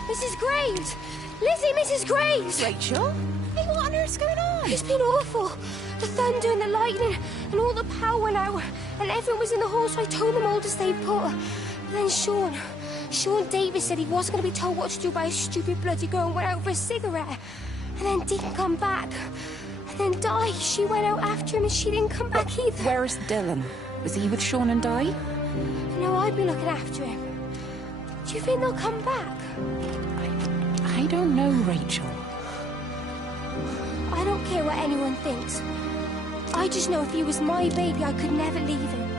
Mrs. Graves! Lizzie, Mrs. Graves! Rachel? Are what on earth's going on? It's been awful. The thunder and the lightning and all the power went out and everyone was in the hall, so I told them all to stay put. But then Sean Davis said he wasn't going to be told what to do by a stupid bloody girl and went out for a cigarette. And then didn't come back. And then Di, she went out after him and she didn't come back either. Where's Dylan? Was he with Sean and Di? No, I'd be looking after him. Do you think they'll come back? I don't know, Rachel. I don't care what anyone thinks. I just know if he was my baby, I could never leave him.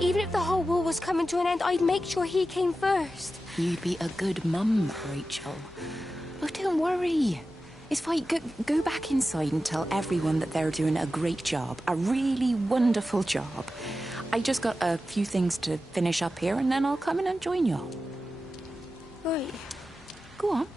Even if the whole world was coming to an end, I'd make sure he came first. You'd be a good mum, Rachel. Oh, don't worry. It's fine. Go back inside and tell everyone that they're doing a great job. A really wonderful job. I just got a few things to finish up here, and then I'll come in and join you. Right. Go on.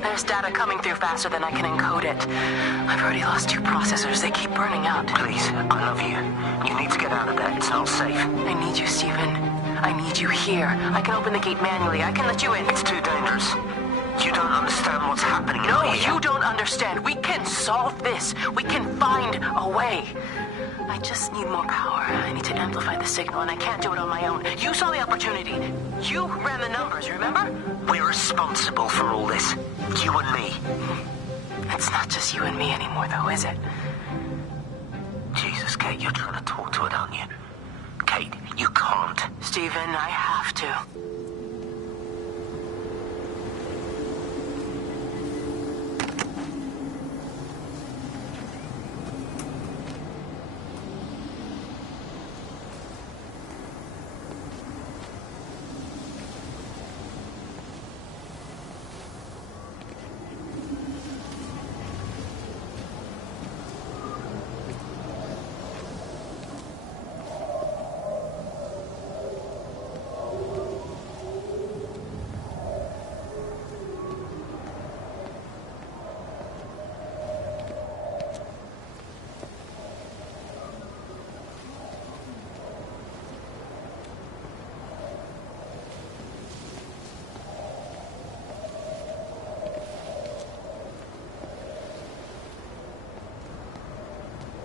There's data coming through faster than I can encode it. I've already lost 2 processors. They keep burning out. Please, I love you. You need to get out of there. It's not safe. I need you, Stephen. I need you here. I can open the gate manually. I can let you in. It's too dangerous. You don't understand what's happening out here. No, you don't understand. We can solve this. We can find a way. I just need more power. I need to amplify the signal, and I can't do it on my own. You saw the opportunity. You ran the numbers, remember? We're responsible for all this. You and me. It's not just you and me anymore, though, is it? Jesus, Kate, you're trying to talk to it, aren't you? Kate, you can't. Stephen, I have to.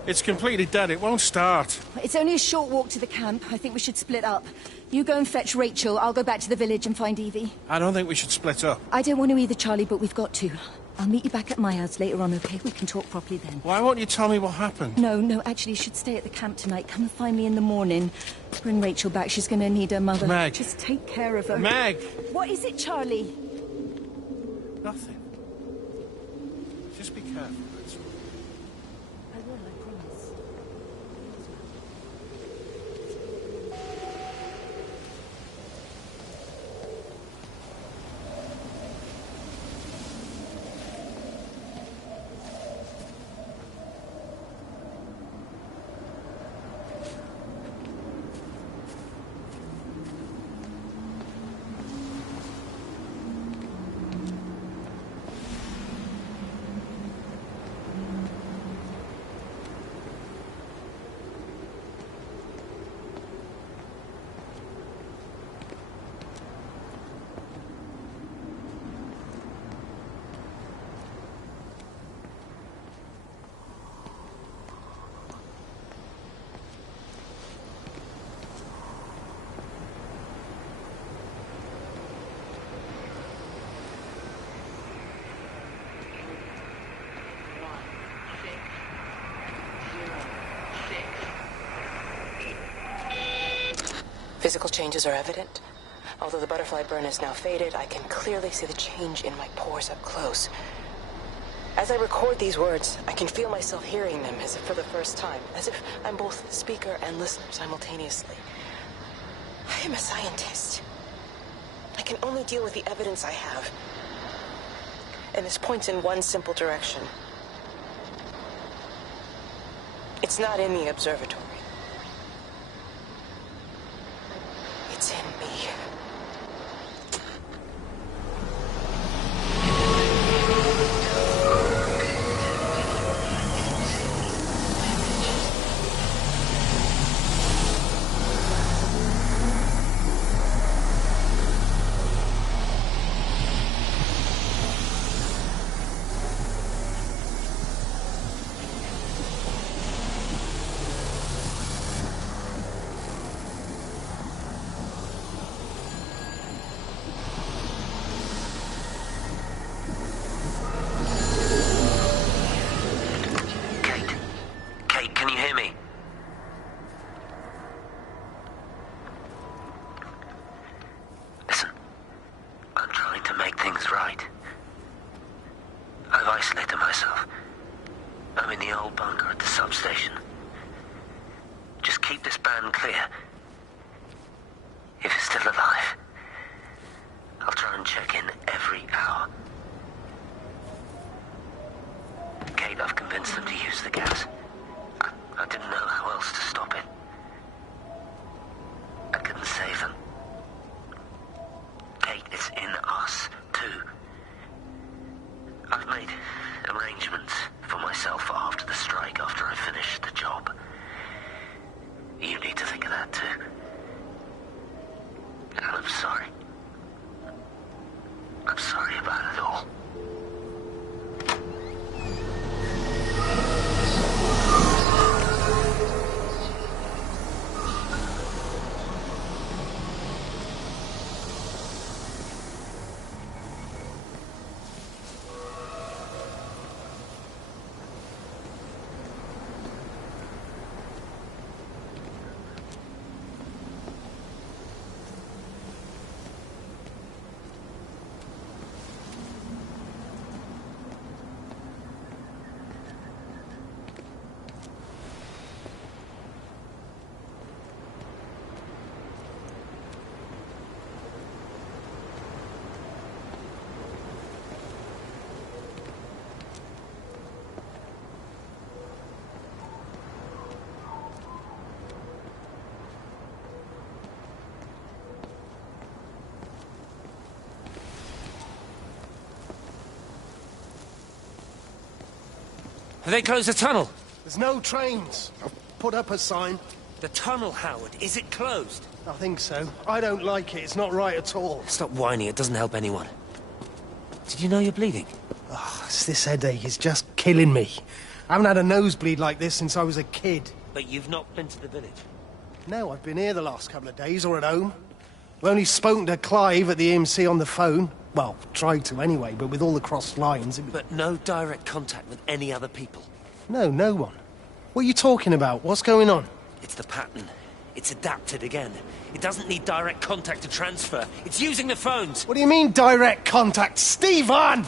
It's completely dead. It won't start. It's only a short walk to the camp. I think we should split up. You go and fetch Rachel. I'll go back to the village and find Evie. I don't think we should split up. I don't want to either, Charlie, but we've got to. I'll meet you back at my house later on, okay? We can talk properly then. Why won't you tell me what happened? No, actually, you should stay at the camp tonight. Come and find me in the morning. Bring Rachel back. She's going to need her mother. Meg. Just take care of her. Meg! What is it, Charlie? Nothing. Just be careful. I will, I promise. Physical changes are evident. Although the butterfly burn is now faded, I can clearly see the change in my pores up close. As I record these words, I can feel myself hearing them as if for the first time, as if I'm both speaker and listener simultaneously. I am a scientist. I can only deal with the evidence I have. And this points in one simple direction. It's not in the observatory. It's in me. Have they closed the tunnel? There's no trains. I've put up a sign. The tunnel, Howard. Is it closed? I think so. I don't like it. It's not right at all. Stop whining. It doesn't help anyone. Did you know you're bleeding? This headache is just killing me. I haven't had a nosebleed like this since I was a kid. But you've not been to the village? No, I've been here the last couple of days, or at home. I've only spoken to Clive at the EMC on the phone. Well, tried to anyway, but with all the crossed lines... But no direct contact with any other people? No, no one. What are you talking about? What's going on? It's the pattern. It's adapted again. It doesn't need direct contact to transfer. It's using the phones. What do you mean, direct contact? Stephen!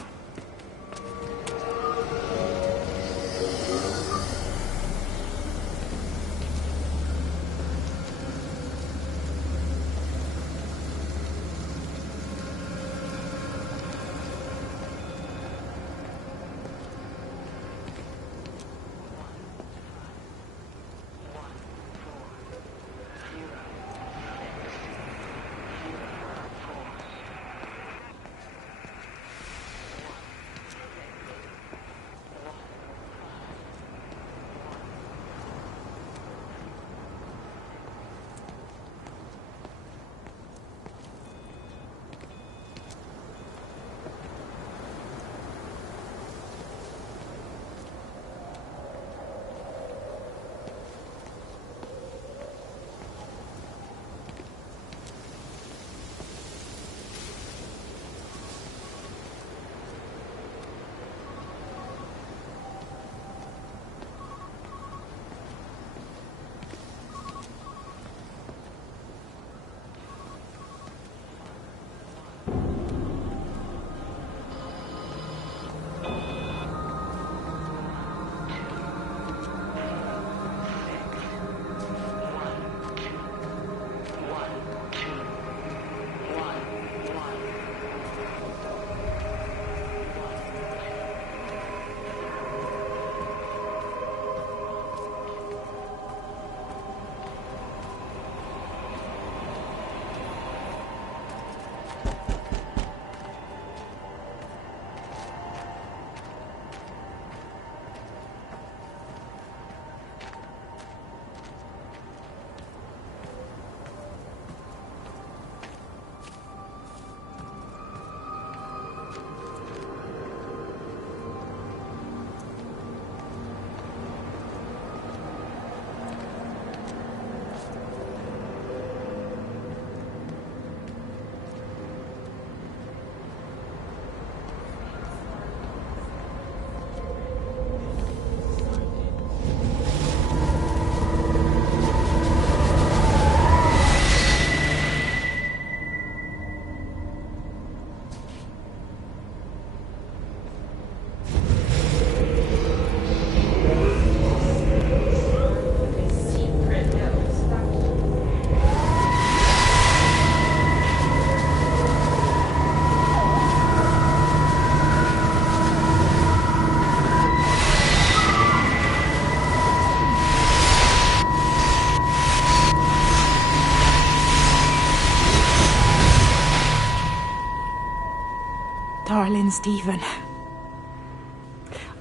Darling Stephen,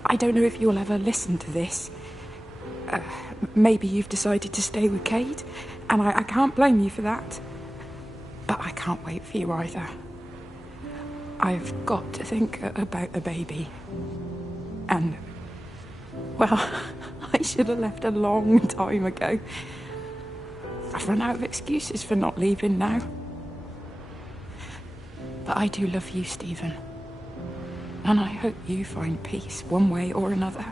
I don't know if you'll ever listen to this. Maybe you've decided to stay with Kate, and I can't blame you for that. But I can't wait for you either. I've got to think about the baby. And, well, I should have left a long time ago. I've run out of excuses for not leaving now. But I do love you, Stephen. And I hope you find peace one way or another.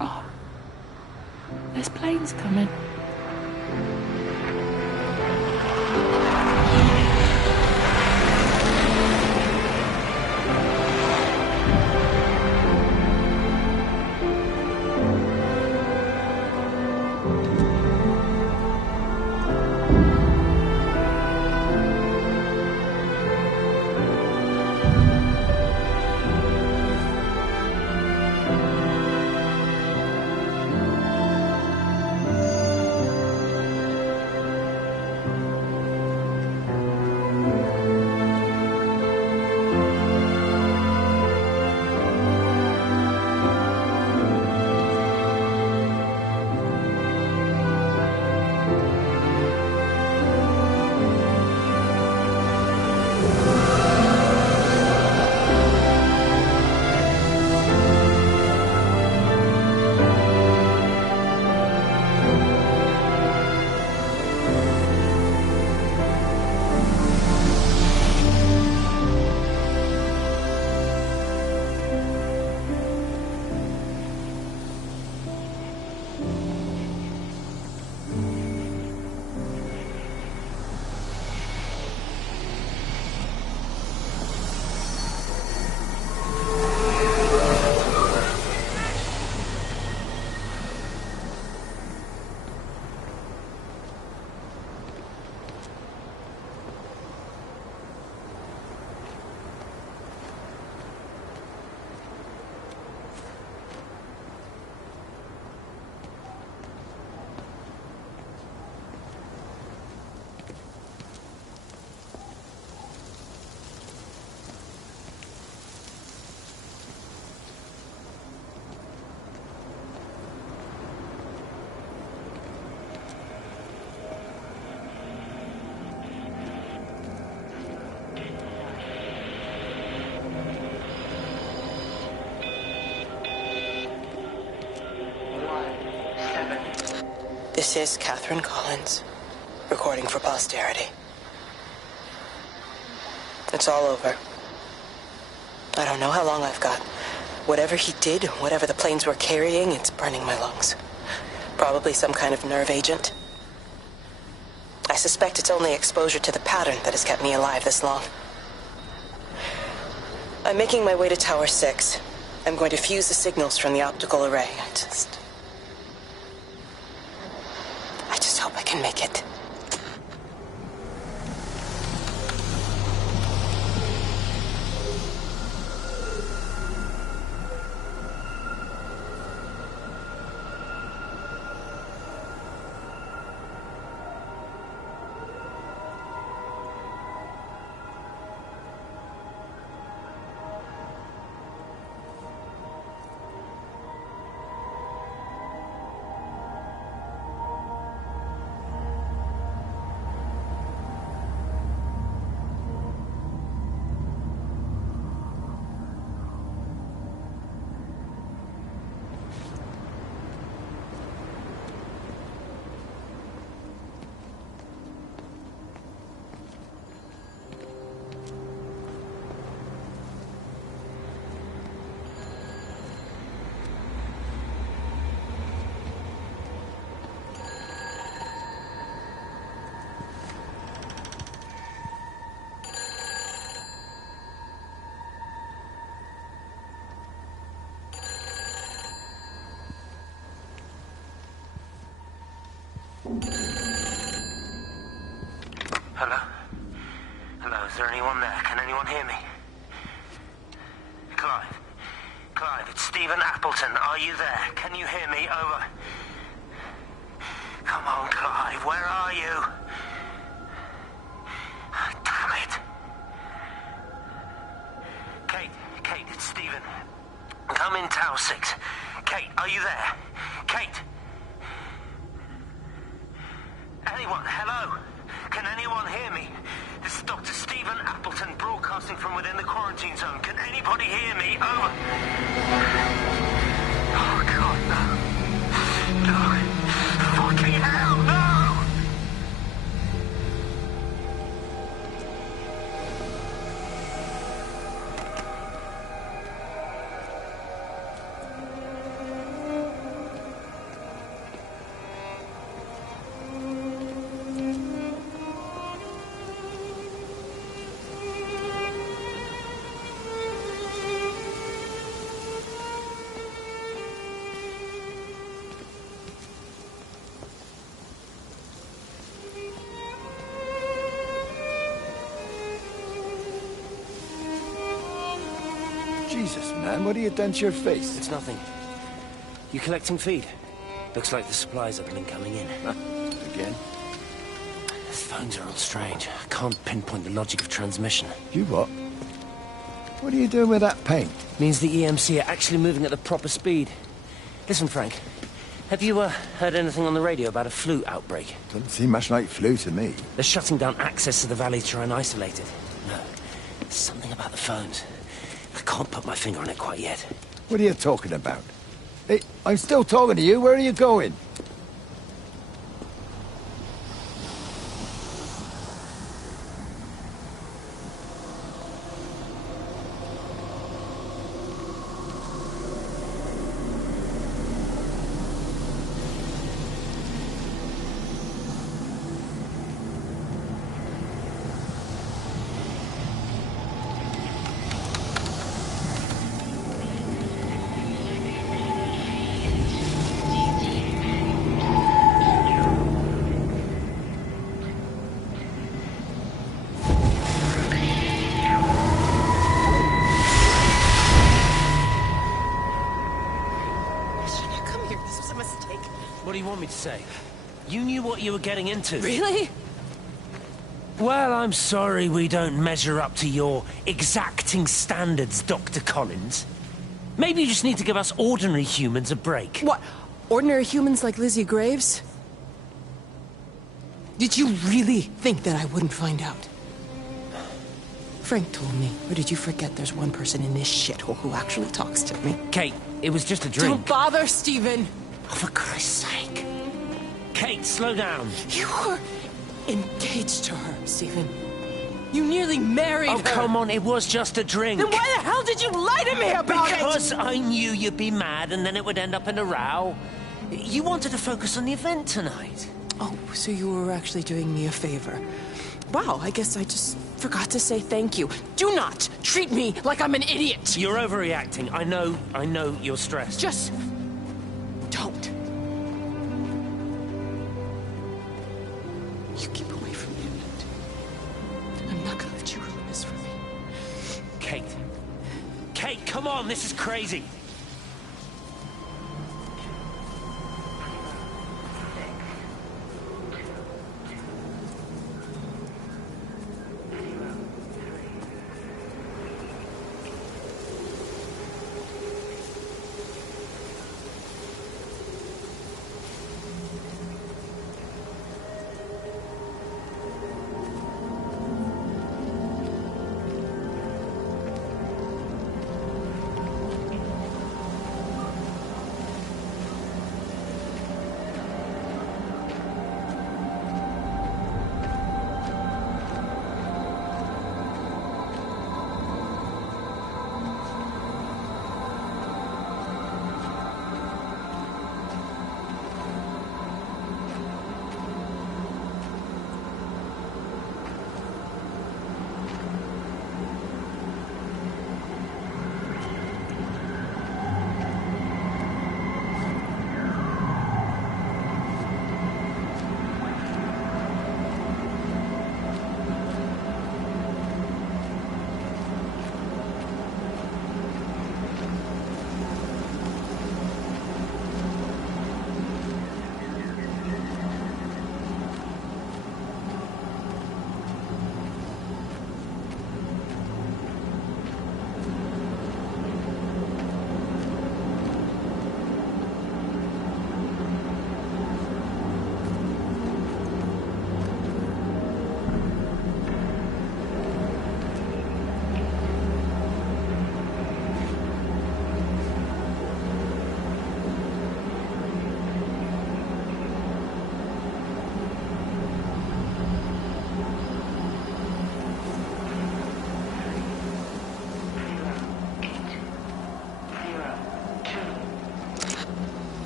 Oh, there's planes coming. This is Catherine Collins, recording for posterity. It's all over. I don't know how long I've got. Whatever he did, whatever the planes were carrying, it's burning my lungs. Probably some kind of nerve agent. I suspect it's only exposure to the pattern that has kept me alive this long. I'm making my way to Tower 6. I'm going to fuse the signals from the optical array. I just hope I can make it. Hello? Hello, is there anyone there? Can anyone hear me? Clive? Clive, it's Stephen Appleton. Are you there? Can you hear me? Over. Come on, Clive, where are you? Damn it. Kate, it's Stephen. Come in Tower 6. Kate, are you there? Kate? Anyone? Hello? Can anyone hear me? This is Dr. Stephen Appleton broadcasting from within the quarantine zone. Can anybody hear me? Over. Oh, God, no. No. Fucking hell, no! Jesus, man, what have you done to your face? It's nothing. You collecting feed? Looks like the supplies have been coming in. Again? The phones are all strange. I can't pinpoint the logic of transmission. You what? What are you doing with that paint? Means the EMC are actually moving at the proper speed. Listen, Frank. Have you heard anything on the radio about a flu outbreak? Doesn't seem much like flu to me. They're shutting down access to the valley to try and isolate it. No. There's something about the phones. I can't put my finger on it quite yet. What are you talking about? Hey, I'm still talking to you. Where are you going? What do you want me to say? You knew what you were getting into. Really? Well, I'm sorry we don't measure up to your exacting standards, Dr. Collins. Maybe you just need to give us ordinary humans a break. What? Ordinary humans like Lizzie Graves? Did you really think that I wouldn't find out? Frank told me. Or did you forget there's one person in this shithole who actually talks to me? Kate, it was just a drink. Don't bother, Stephen! Oh, for Christ's sake. Kate, slow down. You were engaged to her, Stephen. You nearly married her. Oh, come on, it was just a drink. Then why the hell did you lie to me about it? Because I knew you'd be mad and then it would end up in a row. You wanted to focus on the event tonight. Oh, so you were actually doing me a favor. Wow, I guess I just forgot to say thank you. Do not treat me like I'm an idiot. You're overreacting. I know you're stressed. Just don't. You keep away from me. I'm not gonna let you ruin this for me. Kate. Kate, come on, this is crazy.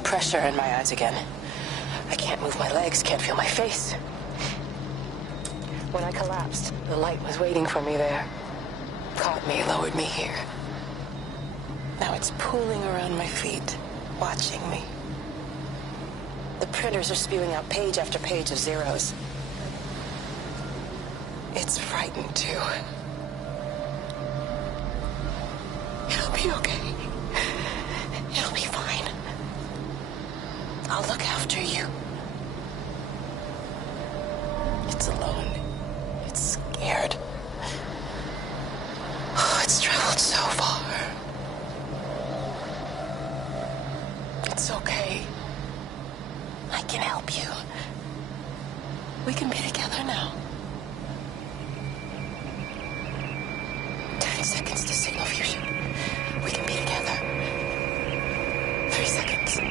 Pressure in my eyes again. I can't move my legs, can't feel my face. When I collapsed, the light was waiting for me there. Caught me, lowered me here. Now it's pooling around my feet, watching me. The printers are spewing out page after page of zeros. It's frightened too. It'll be okay. It'll be fine. I'll look after you. It's alone. It's scared. Oh, it's traveled so far. It's okay. I can help you. We can be together now. 10 seconds to signal fusion. We can be together. 3 seconds. 2.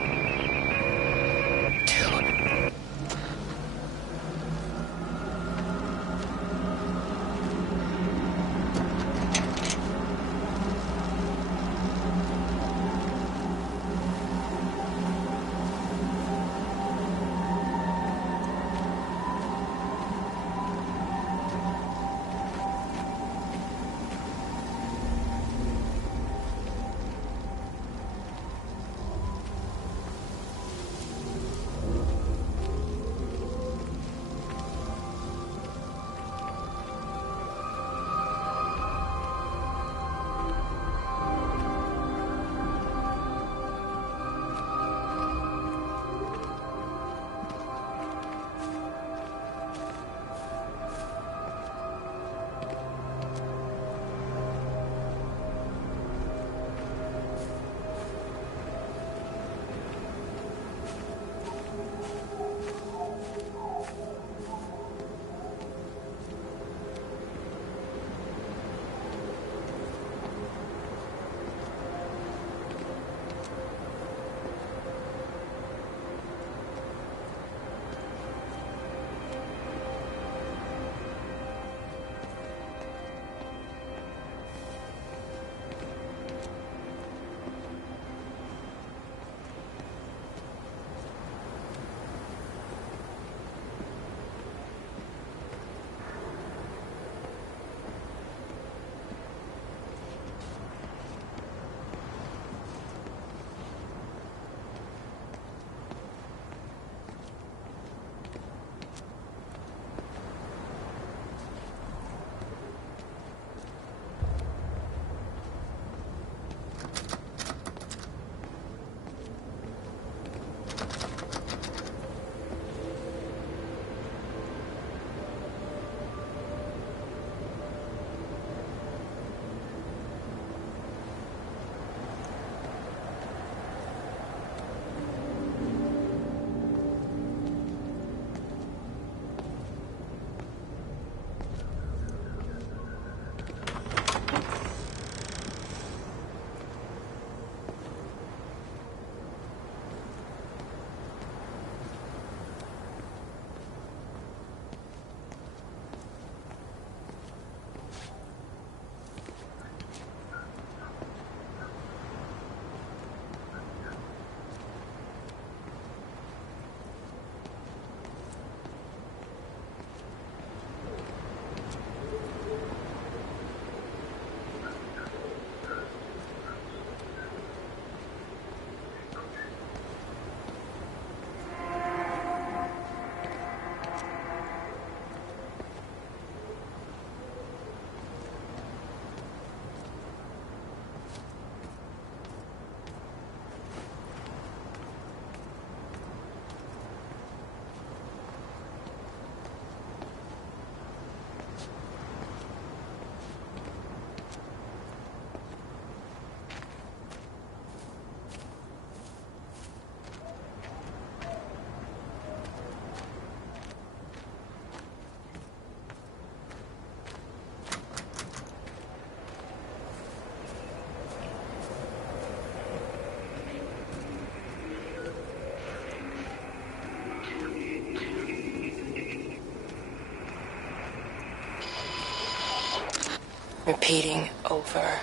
repeating over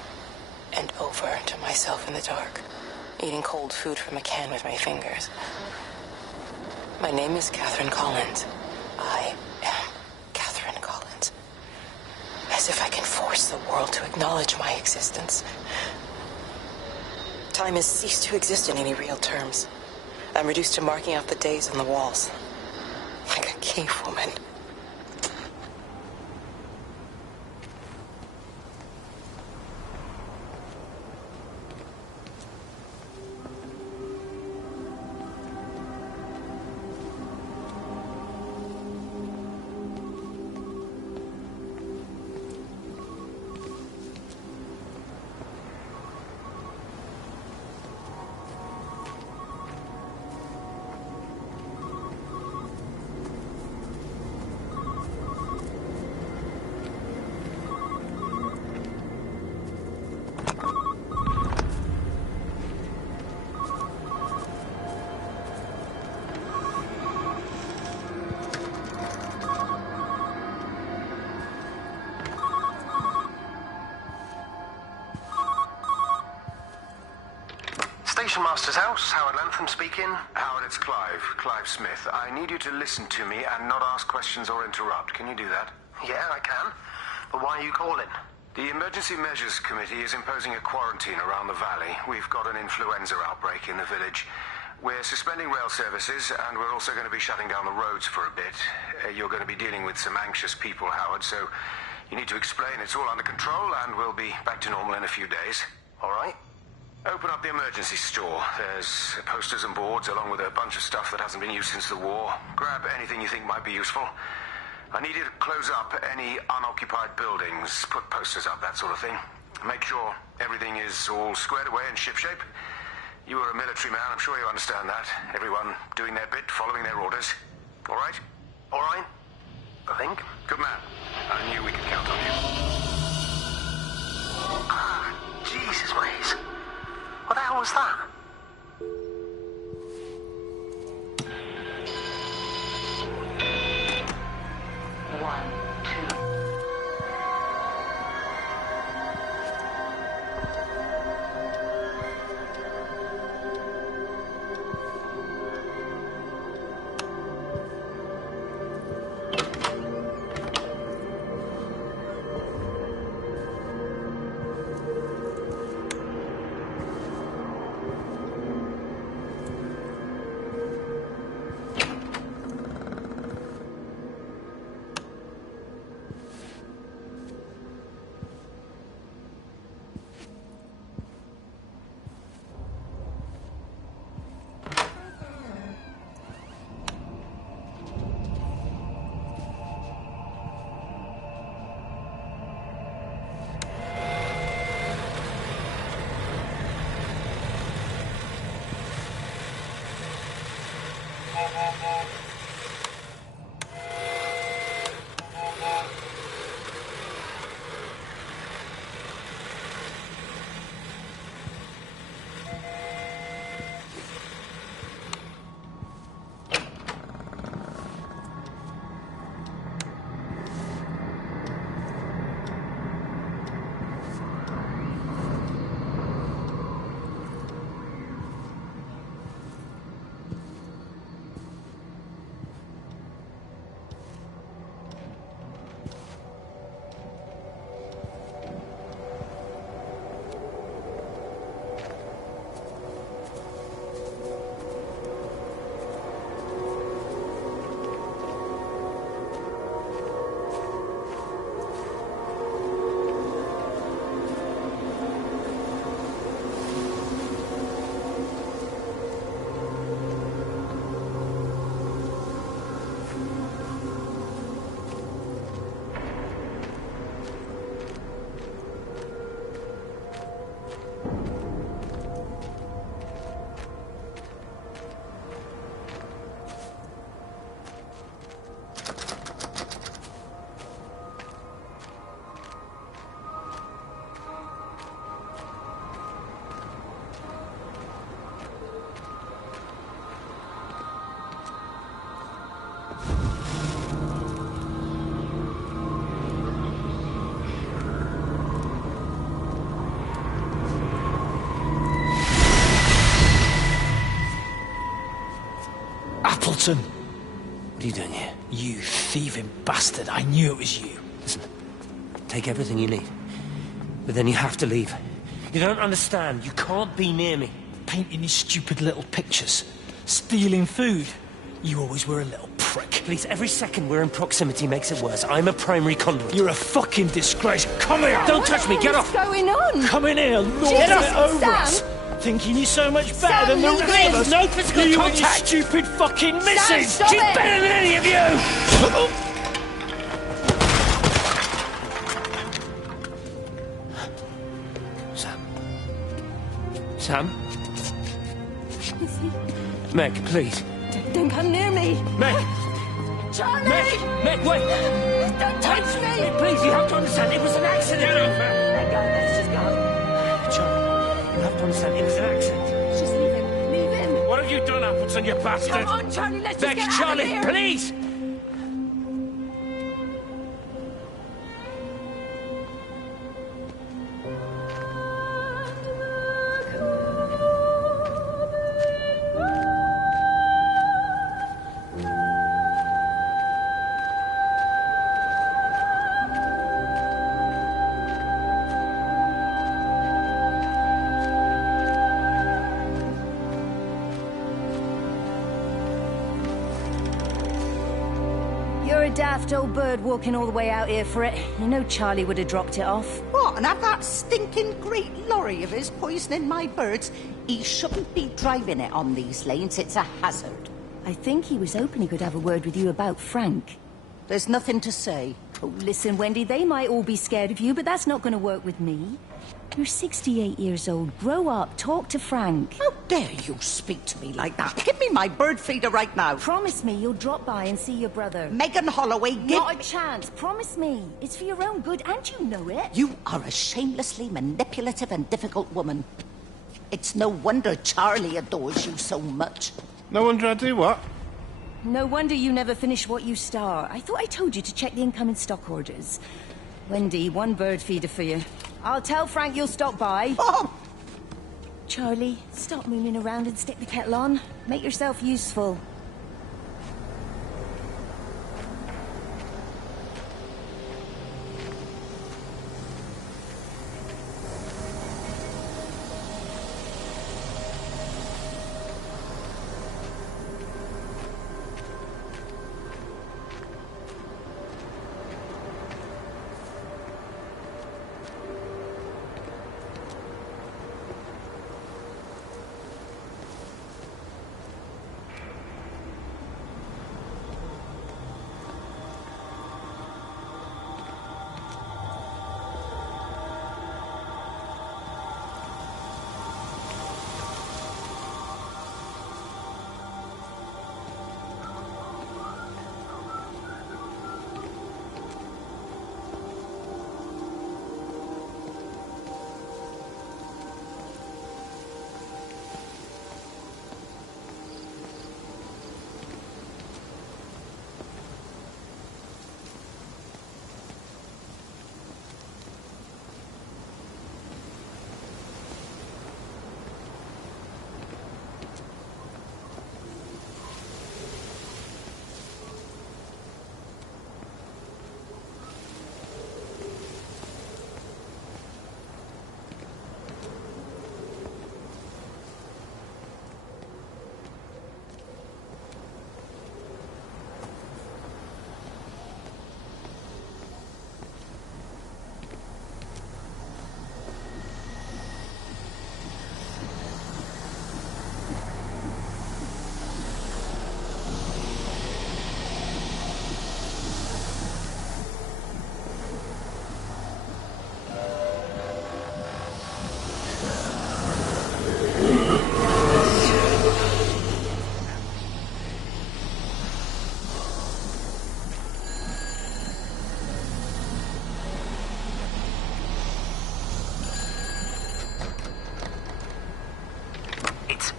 and over to myself in the dark, eating cold food from a can with my fingers. My name is Catherine Collins. I am Catherine Collins. As if I can force the world to acknowledge my existence. Time has ceased to exist in any real terms. I'm reduced to marking out the days on the walls. Like a cave woman. Station Master's house, Howard Lantham speaking. Howard, it's Clive. Clive Smith. I need you to listen to me and not ask questions or interrupt. Can you do that? Yeah, I can. But why are you calling? The Emergency Measures Committee is imposing a quarantine around the valley. We've got an influenza outbreak in the village. We're suspending rail services, and we're also going to be shutting down the roads for a bit. You're going to be dealing with some anxious people, Howard, so you need to explain it's all under control, and we'll be back to normal in a few days. All right. Open up the emergency store. There's posters and boards along with a bunch of stuff that hasn't been used since the war. Grab anything you think might be useful. I need you to close up any unoccupied buildings, put posters up, that sort of thing. Make sure everything is all squared away and shipshape. You were a military man, I'm sure you understand that. Everyone doing their bit, following their orders. All right? All right. I think. Good man. I knew we could count on you. Ah, Jesus, Maze. What the hell was that? Watson. What are you doing here? You thieving bastard. I knew it was you. Listen, take everything you need. But then you have to leave. You don't understand. You can't be near me. Painting these stupid little pictures. Stealing food. You always were a little prick. Please, every second we're in proximity makes it worse. I'm a primary conduit. You're a fucking disgrace. Come here! Don't touch me, get off! What's going on? Come in here, lording Jesus, it over Sam. us. Thinking you're so much better Sam, than the leave rest of him. us. No physical you contact. and your stupid fucking missus. stop She's it. better than any of you! Sam? Meg, please. Don't come near me. Meg! Charlie! Meg, wait! Don't touch me! Meg, please, you have to understand, it was an accident! Let go, let's just go. Charlie, you have to understand, it was an accident. Just leave him. Leave him. What have you done, Appleton, you bastard? Come on, Charlie, let's just Meg, get out Charlie, of here. please! You're a daft old bird walking all the way out here for it. You know Charlie would have dropped it off. What, and have that stinking great lorry of his poisoning my birds? He shouldn't be driving it on these lanes. It's a hazard. I think he was hoping he could have a word with you about Frank. There's nothing to say. Oh, listen, Wendy, they might all be scared of you, but that's not going to work with me. You're 68 years old. Grow up. Talk to Frank. How dare you speak to me like that? Give me my bird feeder right now. Promise me you'll drop by and see your brother. Megan Holloway, give... Not a chance. Promise me. It's for your own good, and you know it. You are a shamelessly manipulative and difficult woman. It's no wonder Charlie adores you so much. No wonder I do what? No wonder you never finish what you start. I thought I told you to check the incoming stock orders. Wendy, one bird feeder for you. I'll tell Frank you'll stop by. Oh! Charlie, stop mooning around and stick the kettle on. Make yourself useful.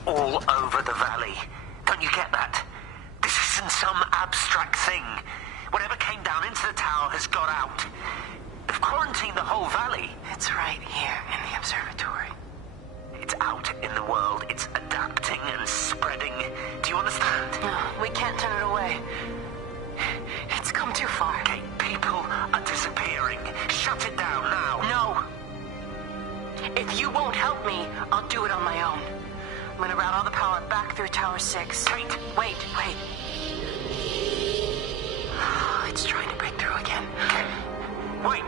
All over the valley. Don't you get that? This isn't some abstract thing. Whatever came down into the tower has got out. They've quarantined the whole valley. It's right here in the observatory. It's out in the world. It's adapting and spreading. Do you understand? No, we can't turn it away. It's come too far. Okay, people are disappearing. Shut it down now. No. If you won't help me, I'll do it on my own. I'm gonna route all the power back through Tower 6. Kate! Wait. It's trying to break through again. Wait!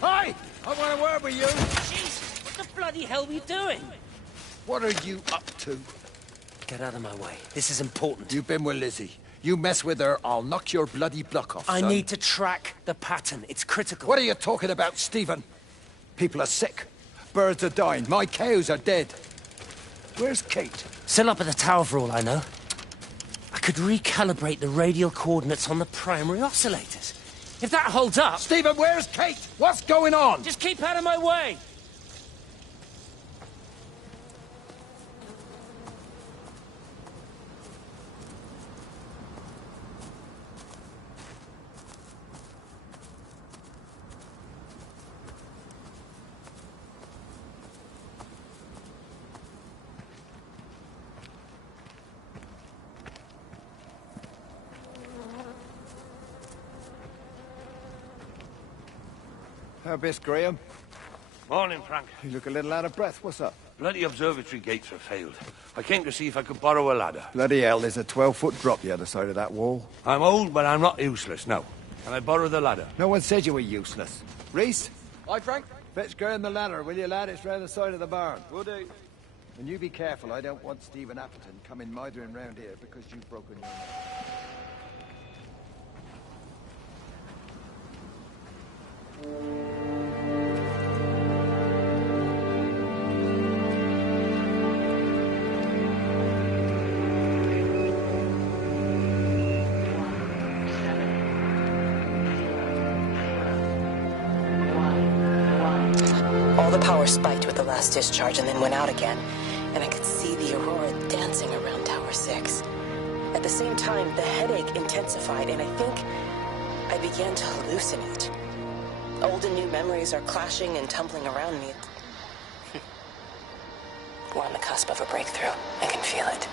Hi! I want a word with you. Jesus, what the bloody hell are you doing? What are you up to? Get out of my way. This is important. You've been with Lizzie. You mess with her, I'll knock your bloody block off, I son. need to track the pattern. It's critical. What are you talking about, Stephen? People are sick. Birds are dying. My cows are dead. Where's Kate? Still up at the tower for all I know. I could recalibrate the radial coordinates on the primary oscillators. If that holds up... Stephen, where's Kate? What's going on? Just keep out of my way! Miss Graham. Morning, Frank. You look a little out of breath. What's up? Bloody observatory gates have failed. I came to see if I could borrow a ladder. Bloody hell, there's a 12-foot drop the other side of that wall. I'm old, but I'm not useless, no. Can I borrow the ladder? No one said you were useless. Reese? Aye, Frank? Fetch Graham the ladder, will you, lad? It's round the side of the barn. Will do. And you be careful. I don't want Stephen Appleton coming mithering round here because you've broken your neck. All the power spiked with the last discharge and then went out again, and I could see the aurora dancing around Tower 6. At the same time, the headache intensified, and I think I began to hallucinate. Old and new memories are clashing and tumbling around me. We're on the cusp of a breakthrough. I can feel it.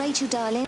Rachel, darling.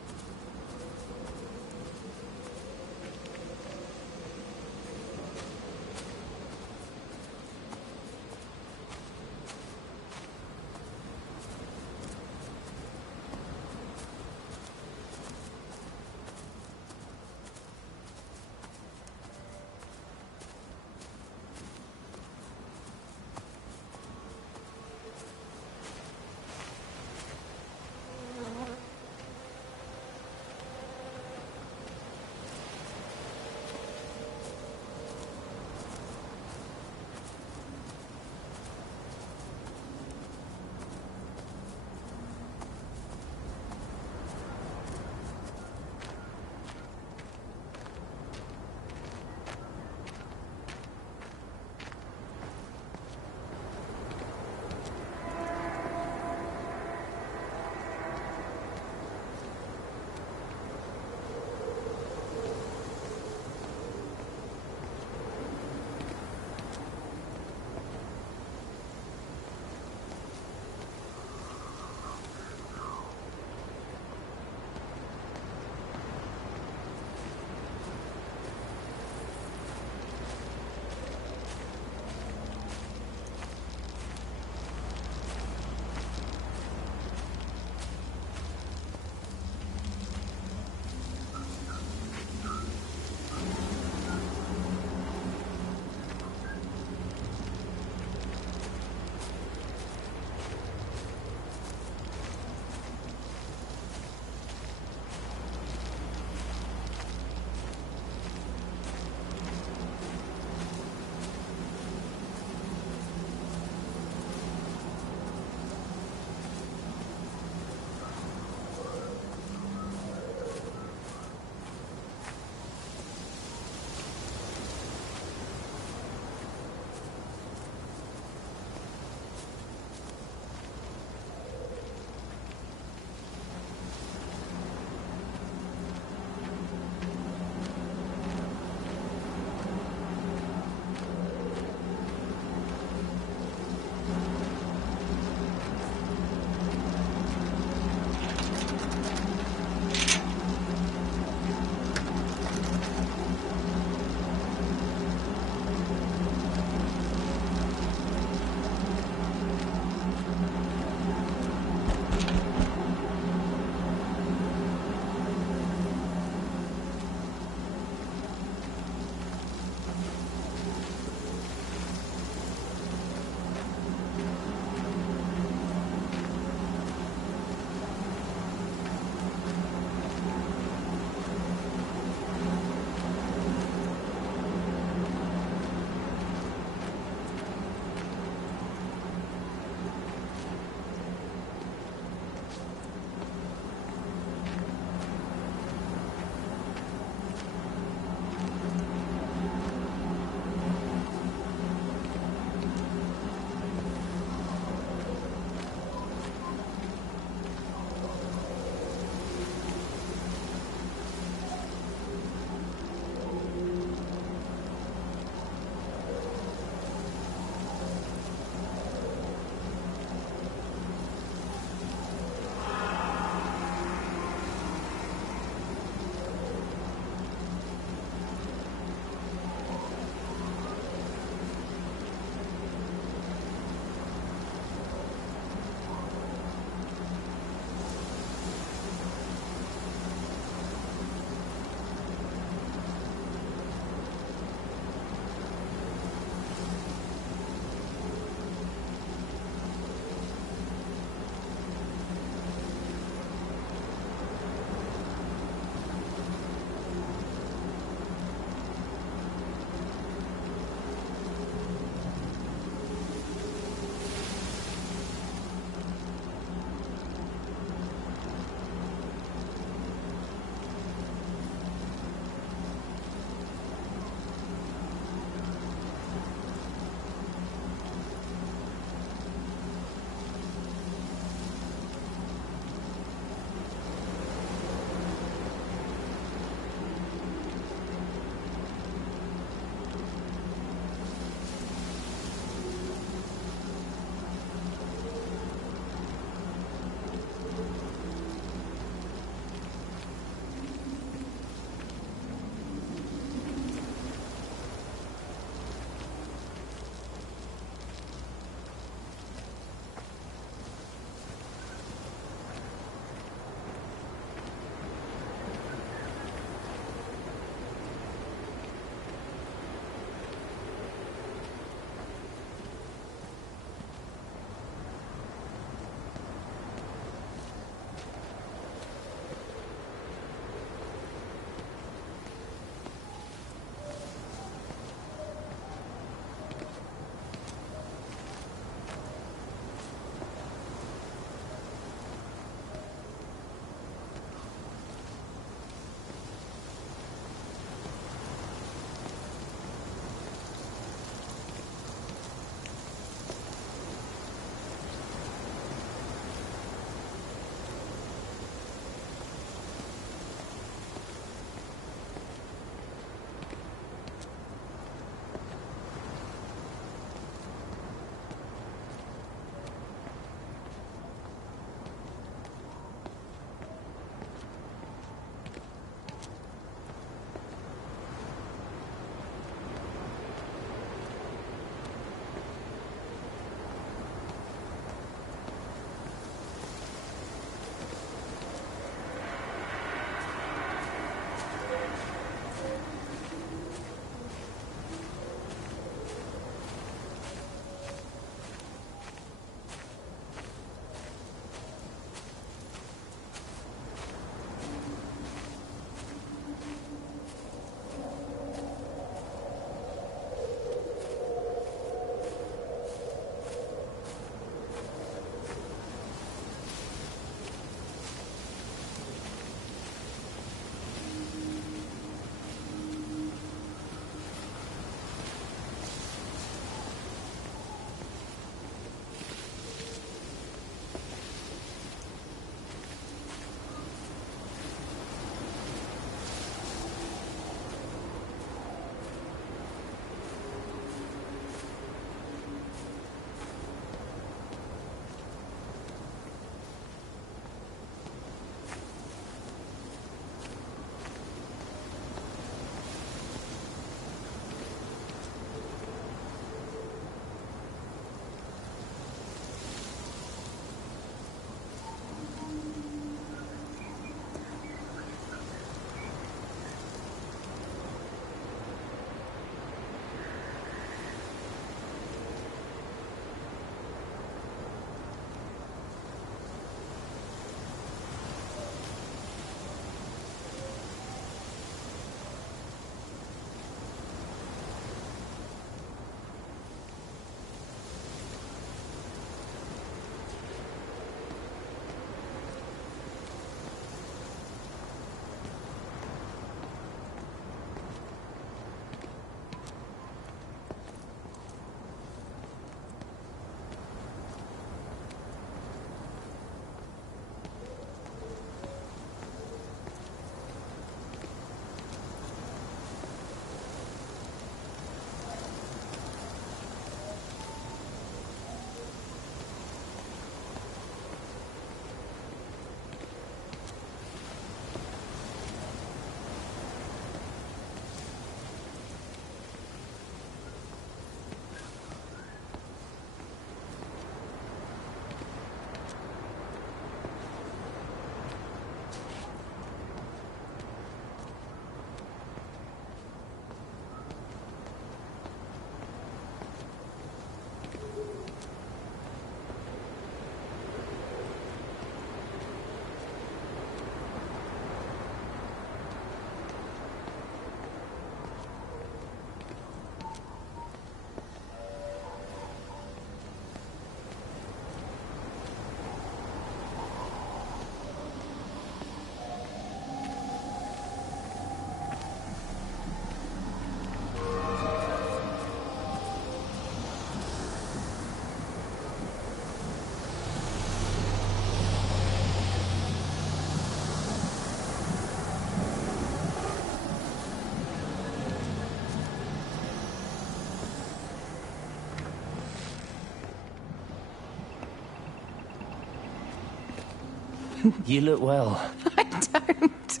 You look well. I don't.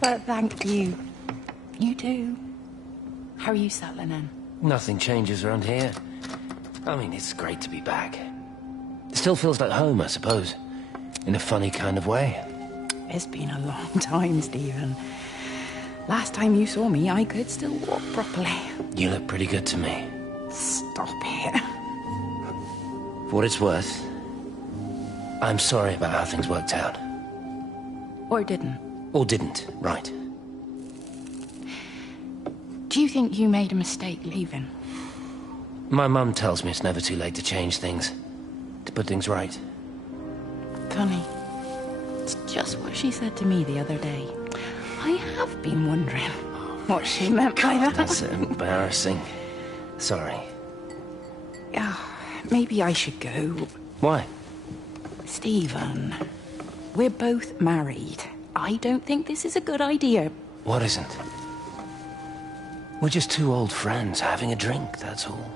But thank you. You do. How are you settling in? Nothing changes around here. I mean, it's great to be back. It still feels like home, I suppose. In a funny kind of way. It's been a long time, Stephen. Last time you saw me, I could still walk properly. You look pretty good to me. Stop it. For what it's worth, I'm sorry about how things worked out. Or didn't. Or didn't, right. Do you think you made a mistake leaving? My mum tells me it's never too late to change things. To put things right. Funny. It's just what she said to me the other day. I have been wondering what she meant by that. That's embarrassing. Sorry. Maybe I should go. Why? Stephen, we're both married. I don't think this is a good idea. What isn't? We're just two old friends having a drink, that's all.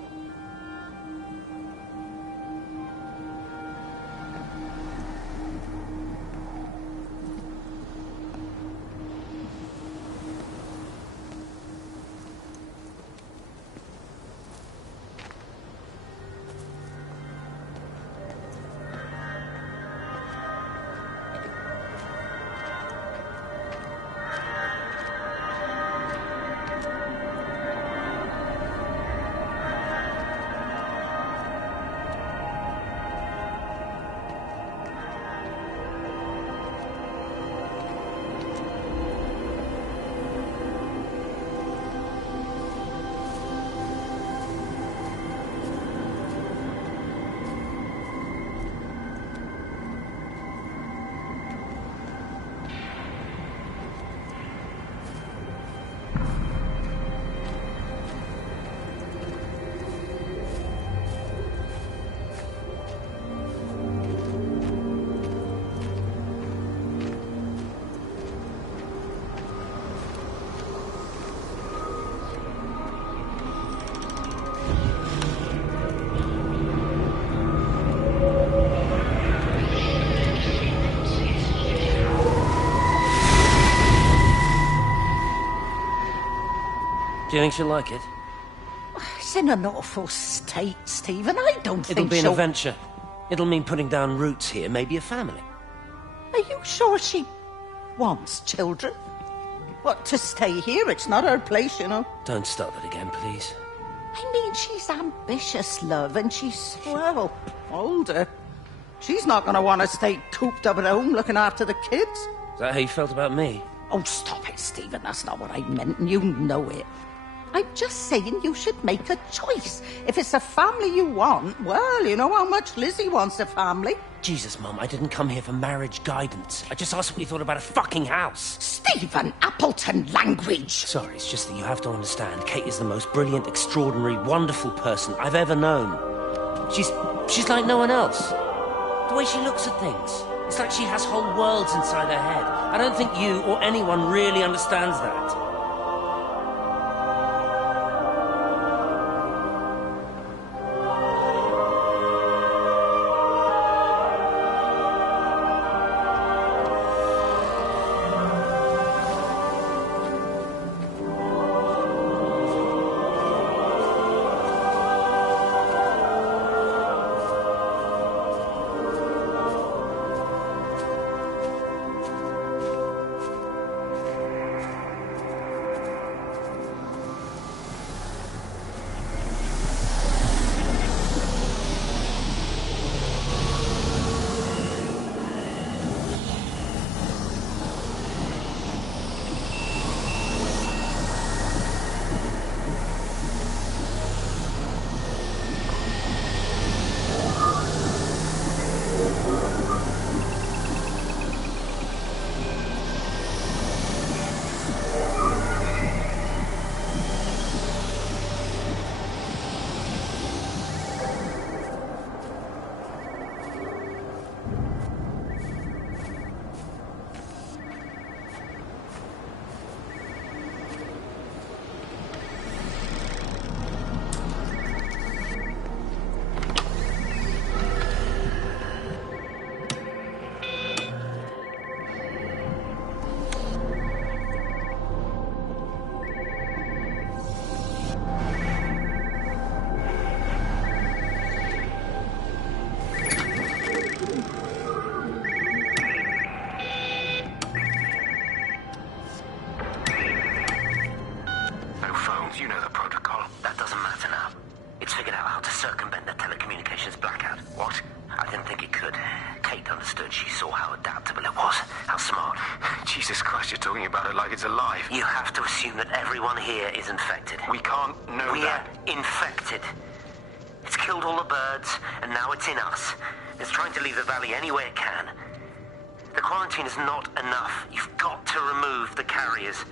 Do you think she'll like it? It's in an awful state, Stephen. I don't think It'll be an she'll... adventure. It'll mean putting down roots here, maybe a family. Are you sure she wants children? What, to stay here? It's not her place, you know. Don't start that again, please. I mean, she's ambitious, love, and she's, well, older. She's not going to want to stay cooped up at home looking after the kids. Is that how you felt about me? Oh, stop it, Stephen. That's not what I meant, and you know it. I'm just saying you should make a choice. If it's a family you want, well, you know how much Lizzie wants a family. Jesus, Mum, I didn't come here for marriage guidance. I just asked what you thought about a fucking house. Stephen Appleton language. Sorry, it's just that you have to understand. Kate is the most brilliant, extraordinary, wonderful person I've ever known. She's like no one else. The way she looks at things. It's like she has whole worlds inside her head. I don't think you or anyone really understands that. Jesus Christ, you're talking about it like it's alive. You have to assume that everyone here is infected. We can't know that. We're infected. It's killed all the birds, and now it's in us. It's trying to leave the valley any way it can. The quarantine is not enough. You've got to remove the carriers.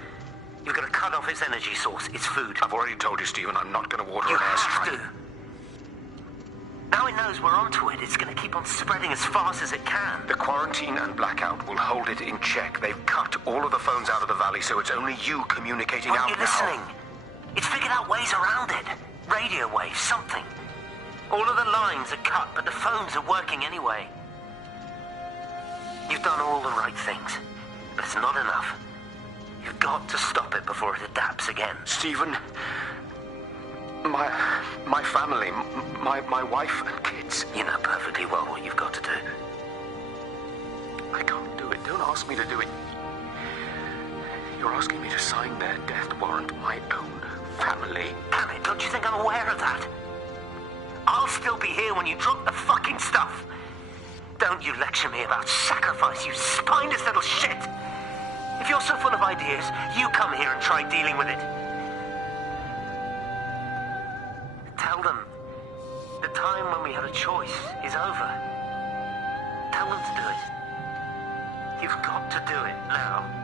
You've got to cut off its energy source, its food. I've already told you, Stephen, I'm not going to water you an airstrike. have to. Now it knows we're onto it. It's going to keep on spreading as fast as it can. The quarantine and blackout will hold it in check. They've cut all of the phones out of the valley, so it's only you communicating out Aren't you now. listening? It's figured out ways around it. Radio waves, something. All of the lines are cut, but the phones are working anyway. You've done all the right things, but it's not enough. You've got to stop it before it adapts again. Stephen, my family, my wife and kids. You know perfectly well what you've got to do. I can't do it. Don't ask me to do it. You're asking me to sign their death warrant, my own family. Damn it, don't you think I'm aware of that? I'll still be here when you drop the fucking stuff. Don't you lecture me about sacrifice, you spineless little shit. If you're so full of ideas, you come here and try dealing with it. Tell them the time when we had a choice is over. Tell them to do it. You've got to do it now.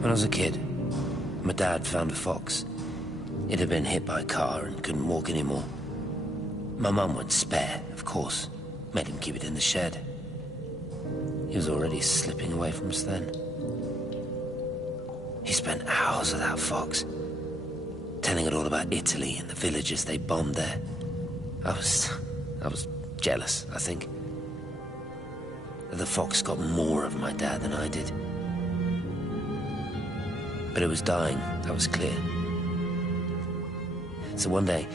When I was a kid, my dad found a fox. It had been hit by a car and couldn't walk anymore. My mum went spare, of course. Made him keep it in the shed. He was already slipping away from us then. He spent hours with that fox, telling it all about Italy and the villages they bombed there. I was jealous, I think. The fox got more of my dad than I did. But it was dying, that was clear. So one day,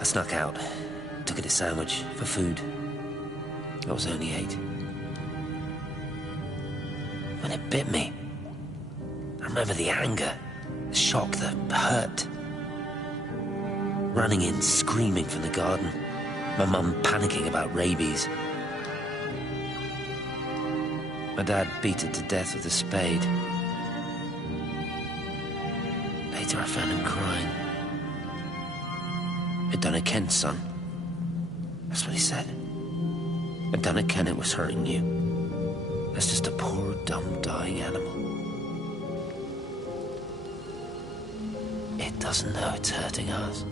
I snuck out, took it a sandwich for food. I was only 8. When it bit me, I remember the anger, the shock, the hurt. Running in, screaming from the garden. My mum panicking about rabies. My dad beat it to death with a spade. Later I found him crying. I'd done it, Ken's son. That's what he said. I'd done it, Ken, it was hurting you. That's just a poor, dumb, dying animal. It doesn't know it's hurting us.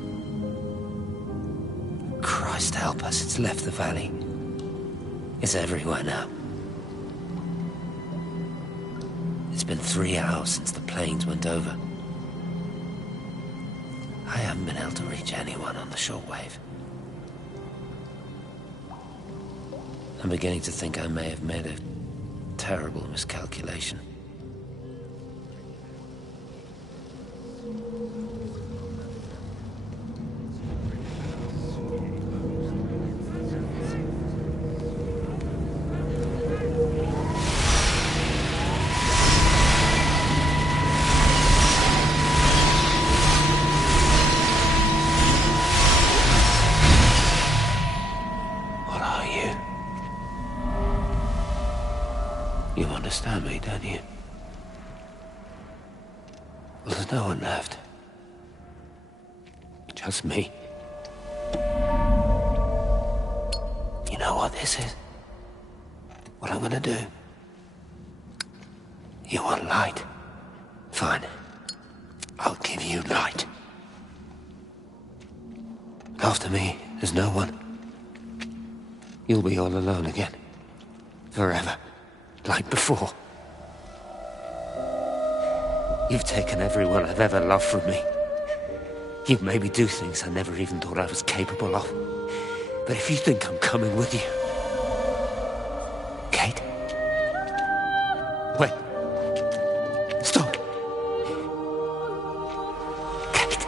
Christ help us, it's left the valley. It's everywhere now. It's been 3 hours since the planes went over. I haven't been able to reach anyone on the shortwave. I'm beginning to think I may have made a terrible miscalculation. You understand me, don't you? Well, there's no one left. Just me. You know what this is? What I'm gonna do? You want light? Fine. I'll give you light. After me, there's no one. You'll be all alone again. Forever. Like before. You've taken everyone I've ever loved from me. You've made me do things I never even thought I was capable of. But if you think I'm coming with you... Kate? Wait. Stop. Kate.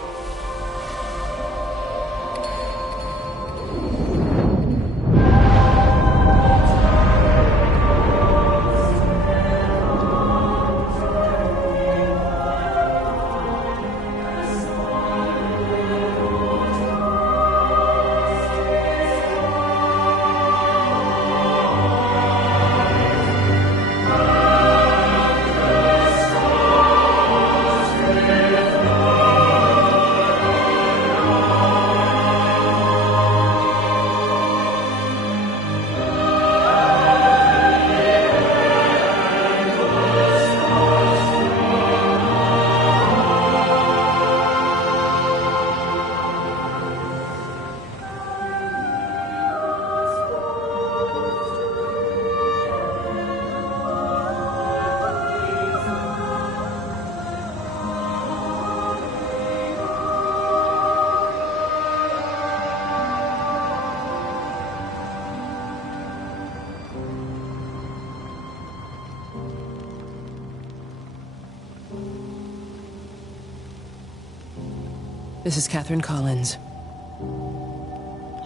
This is Catherine Collins.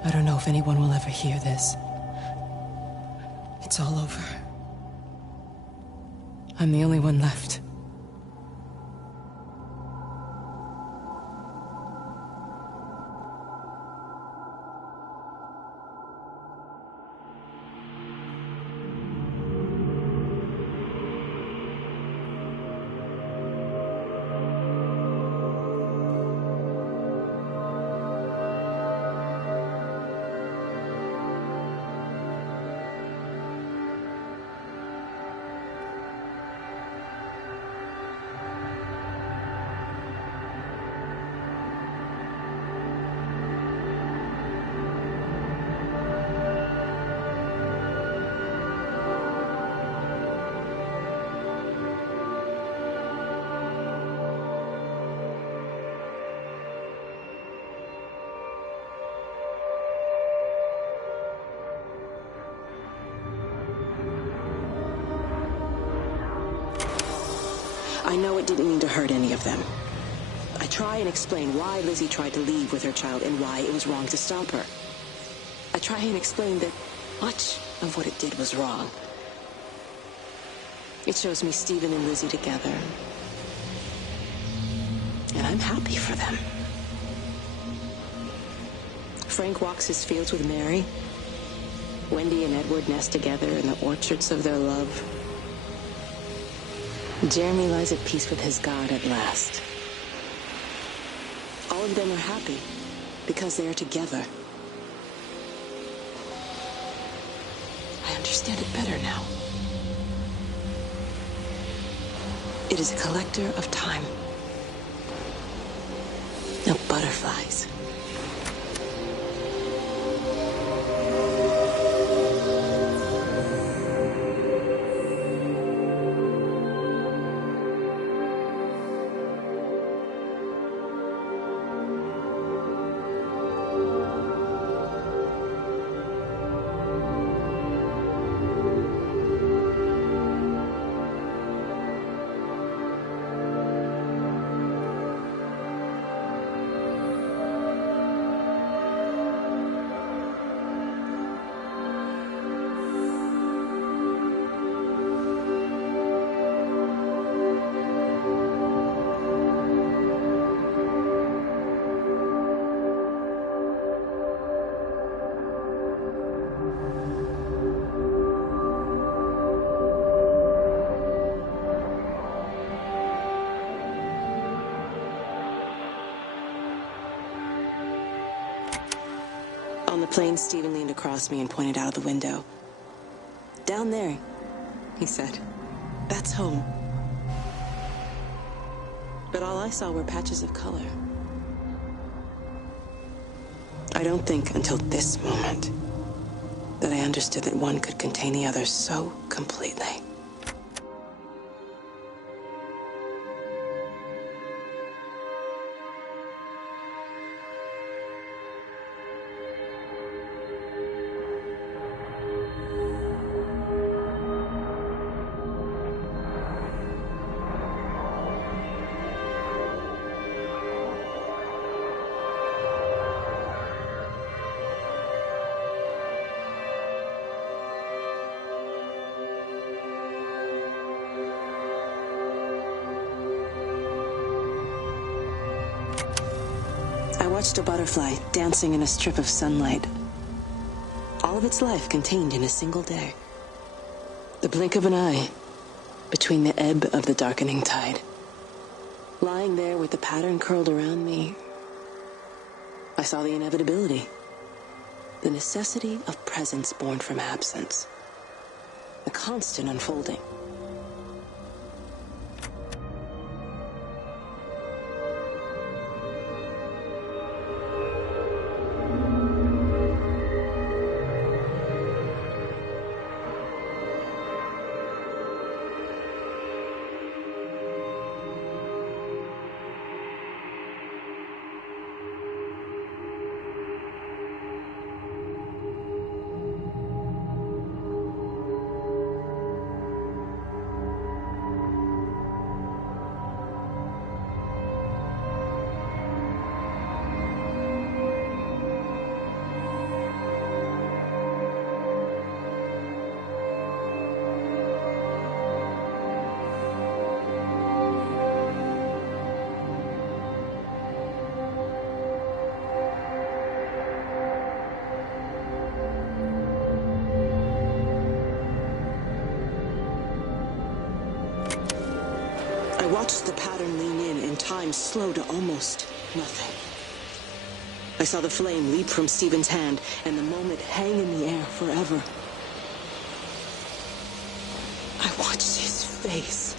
I don't know if anyone will ever hear this. It's all over. I'm the only one left. I know it didn't mean to hurt any of them. I try and explain why Lizzie tried to leave with her child and why it was wrong to stop her. I try and explain that much of what it did was wrong. It shows me Stephen and Lizzie together. And I'm happy for them. Frank walks his fields with Mary. Wendy and Edward nest together in the orchards of their love. Jeremy lies at peace with his God at last. All of them are happy because they are together. I understand it better now. It is a collector of time. No butterflies. plane, Stephen leaned across me and pointed out of the window. Down there, he said. That's home. But all I saw were patches of color. I don't think until this moment that I understood that one could contain the other so completely. I watched a butterfly dancing in a strip of sunlight. All of its life contained in a single day. The blink of an eye between the ebb of the darkening tide. Lying there with the pattern curled around me, I saw the inevitability. The necessity of presence born from absence. The constant unfolding. I watched the pattern lean in and time slow to almost nothing. I saw the flame leap from Stephen's hand and the moment hang in the air forever. I watched his face.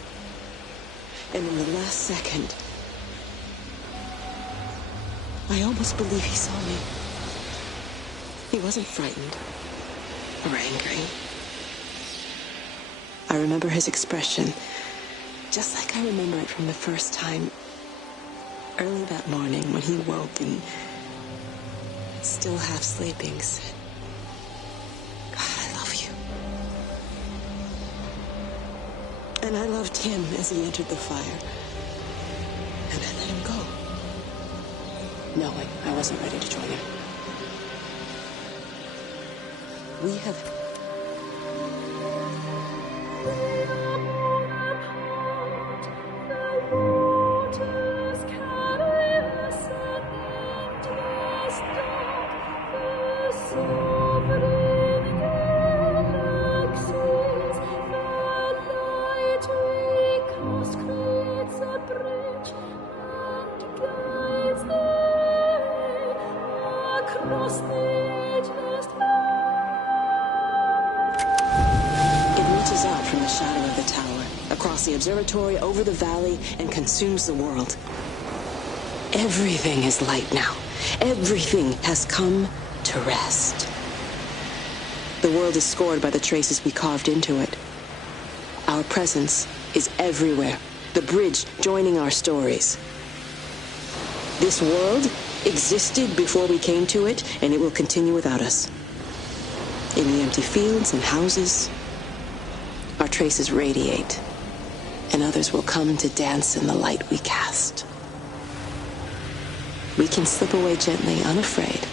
And in the last second, I almost believe he saw me. He wasn't frightened or angry. I remember his expression, just like I remember it from the first time, early that morning when he woke and, still half sleeping, said, "God, I love you." And I loved him as he entered the fire. And I let him go, knowing I wasn't ready to join him. We have... the observatory over the valley and consumes the world. Everything is light now. Everything has come to rest. The world is scored by the traces we carved into it. Our presence is everywhere, the bridge joining our stories. This world existed before we came to it, and it will continue without us. In the empty fields and houses, our traces radiate. And others will come to dance in the light we cast. We can slip away gently, unafraid,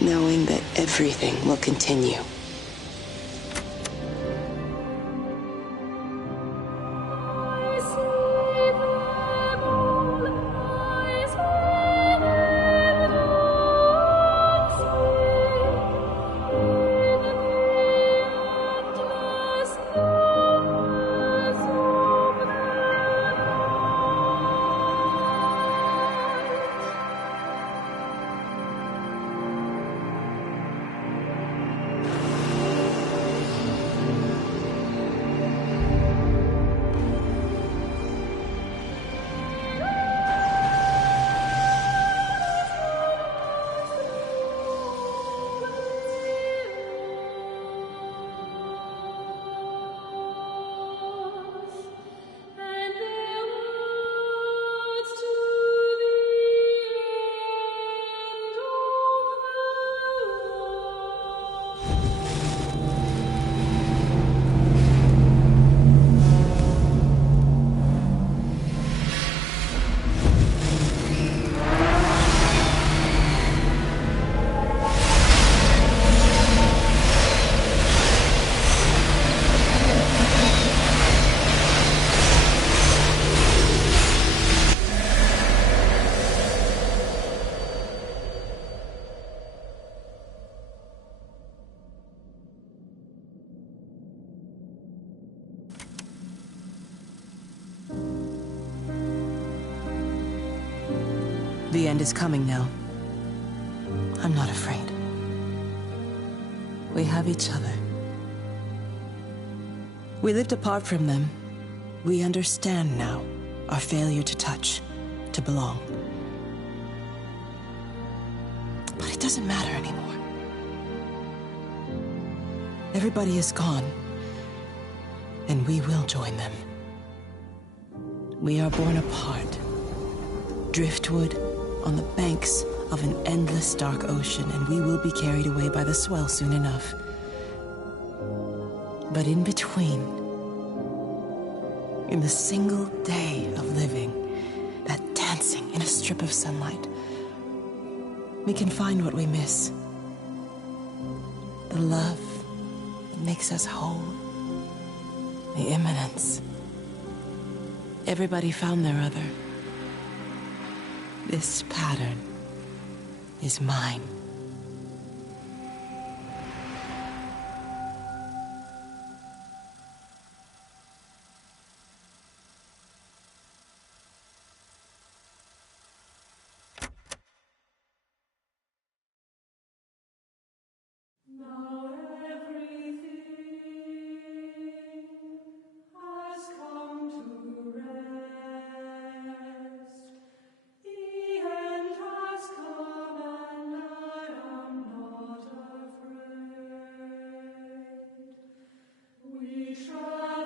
knowing that everything will continue. The end is coming now. I'm not afraid. We have each other. We lived apart from them. We understand now our failure to touch, to belong. But it doesn't matter anymore. Everybody is gone, and we will join them. We are born apart, driftwood on the banks of an endless dark ocean, and we will be carried away by the swell soon enough. But in between, in the single day of living, that dancing in a strip of sunlight, we can find what we miss. The love that makes us whole. The imminence. Everybody found their other. This pattern is mine. Try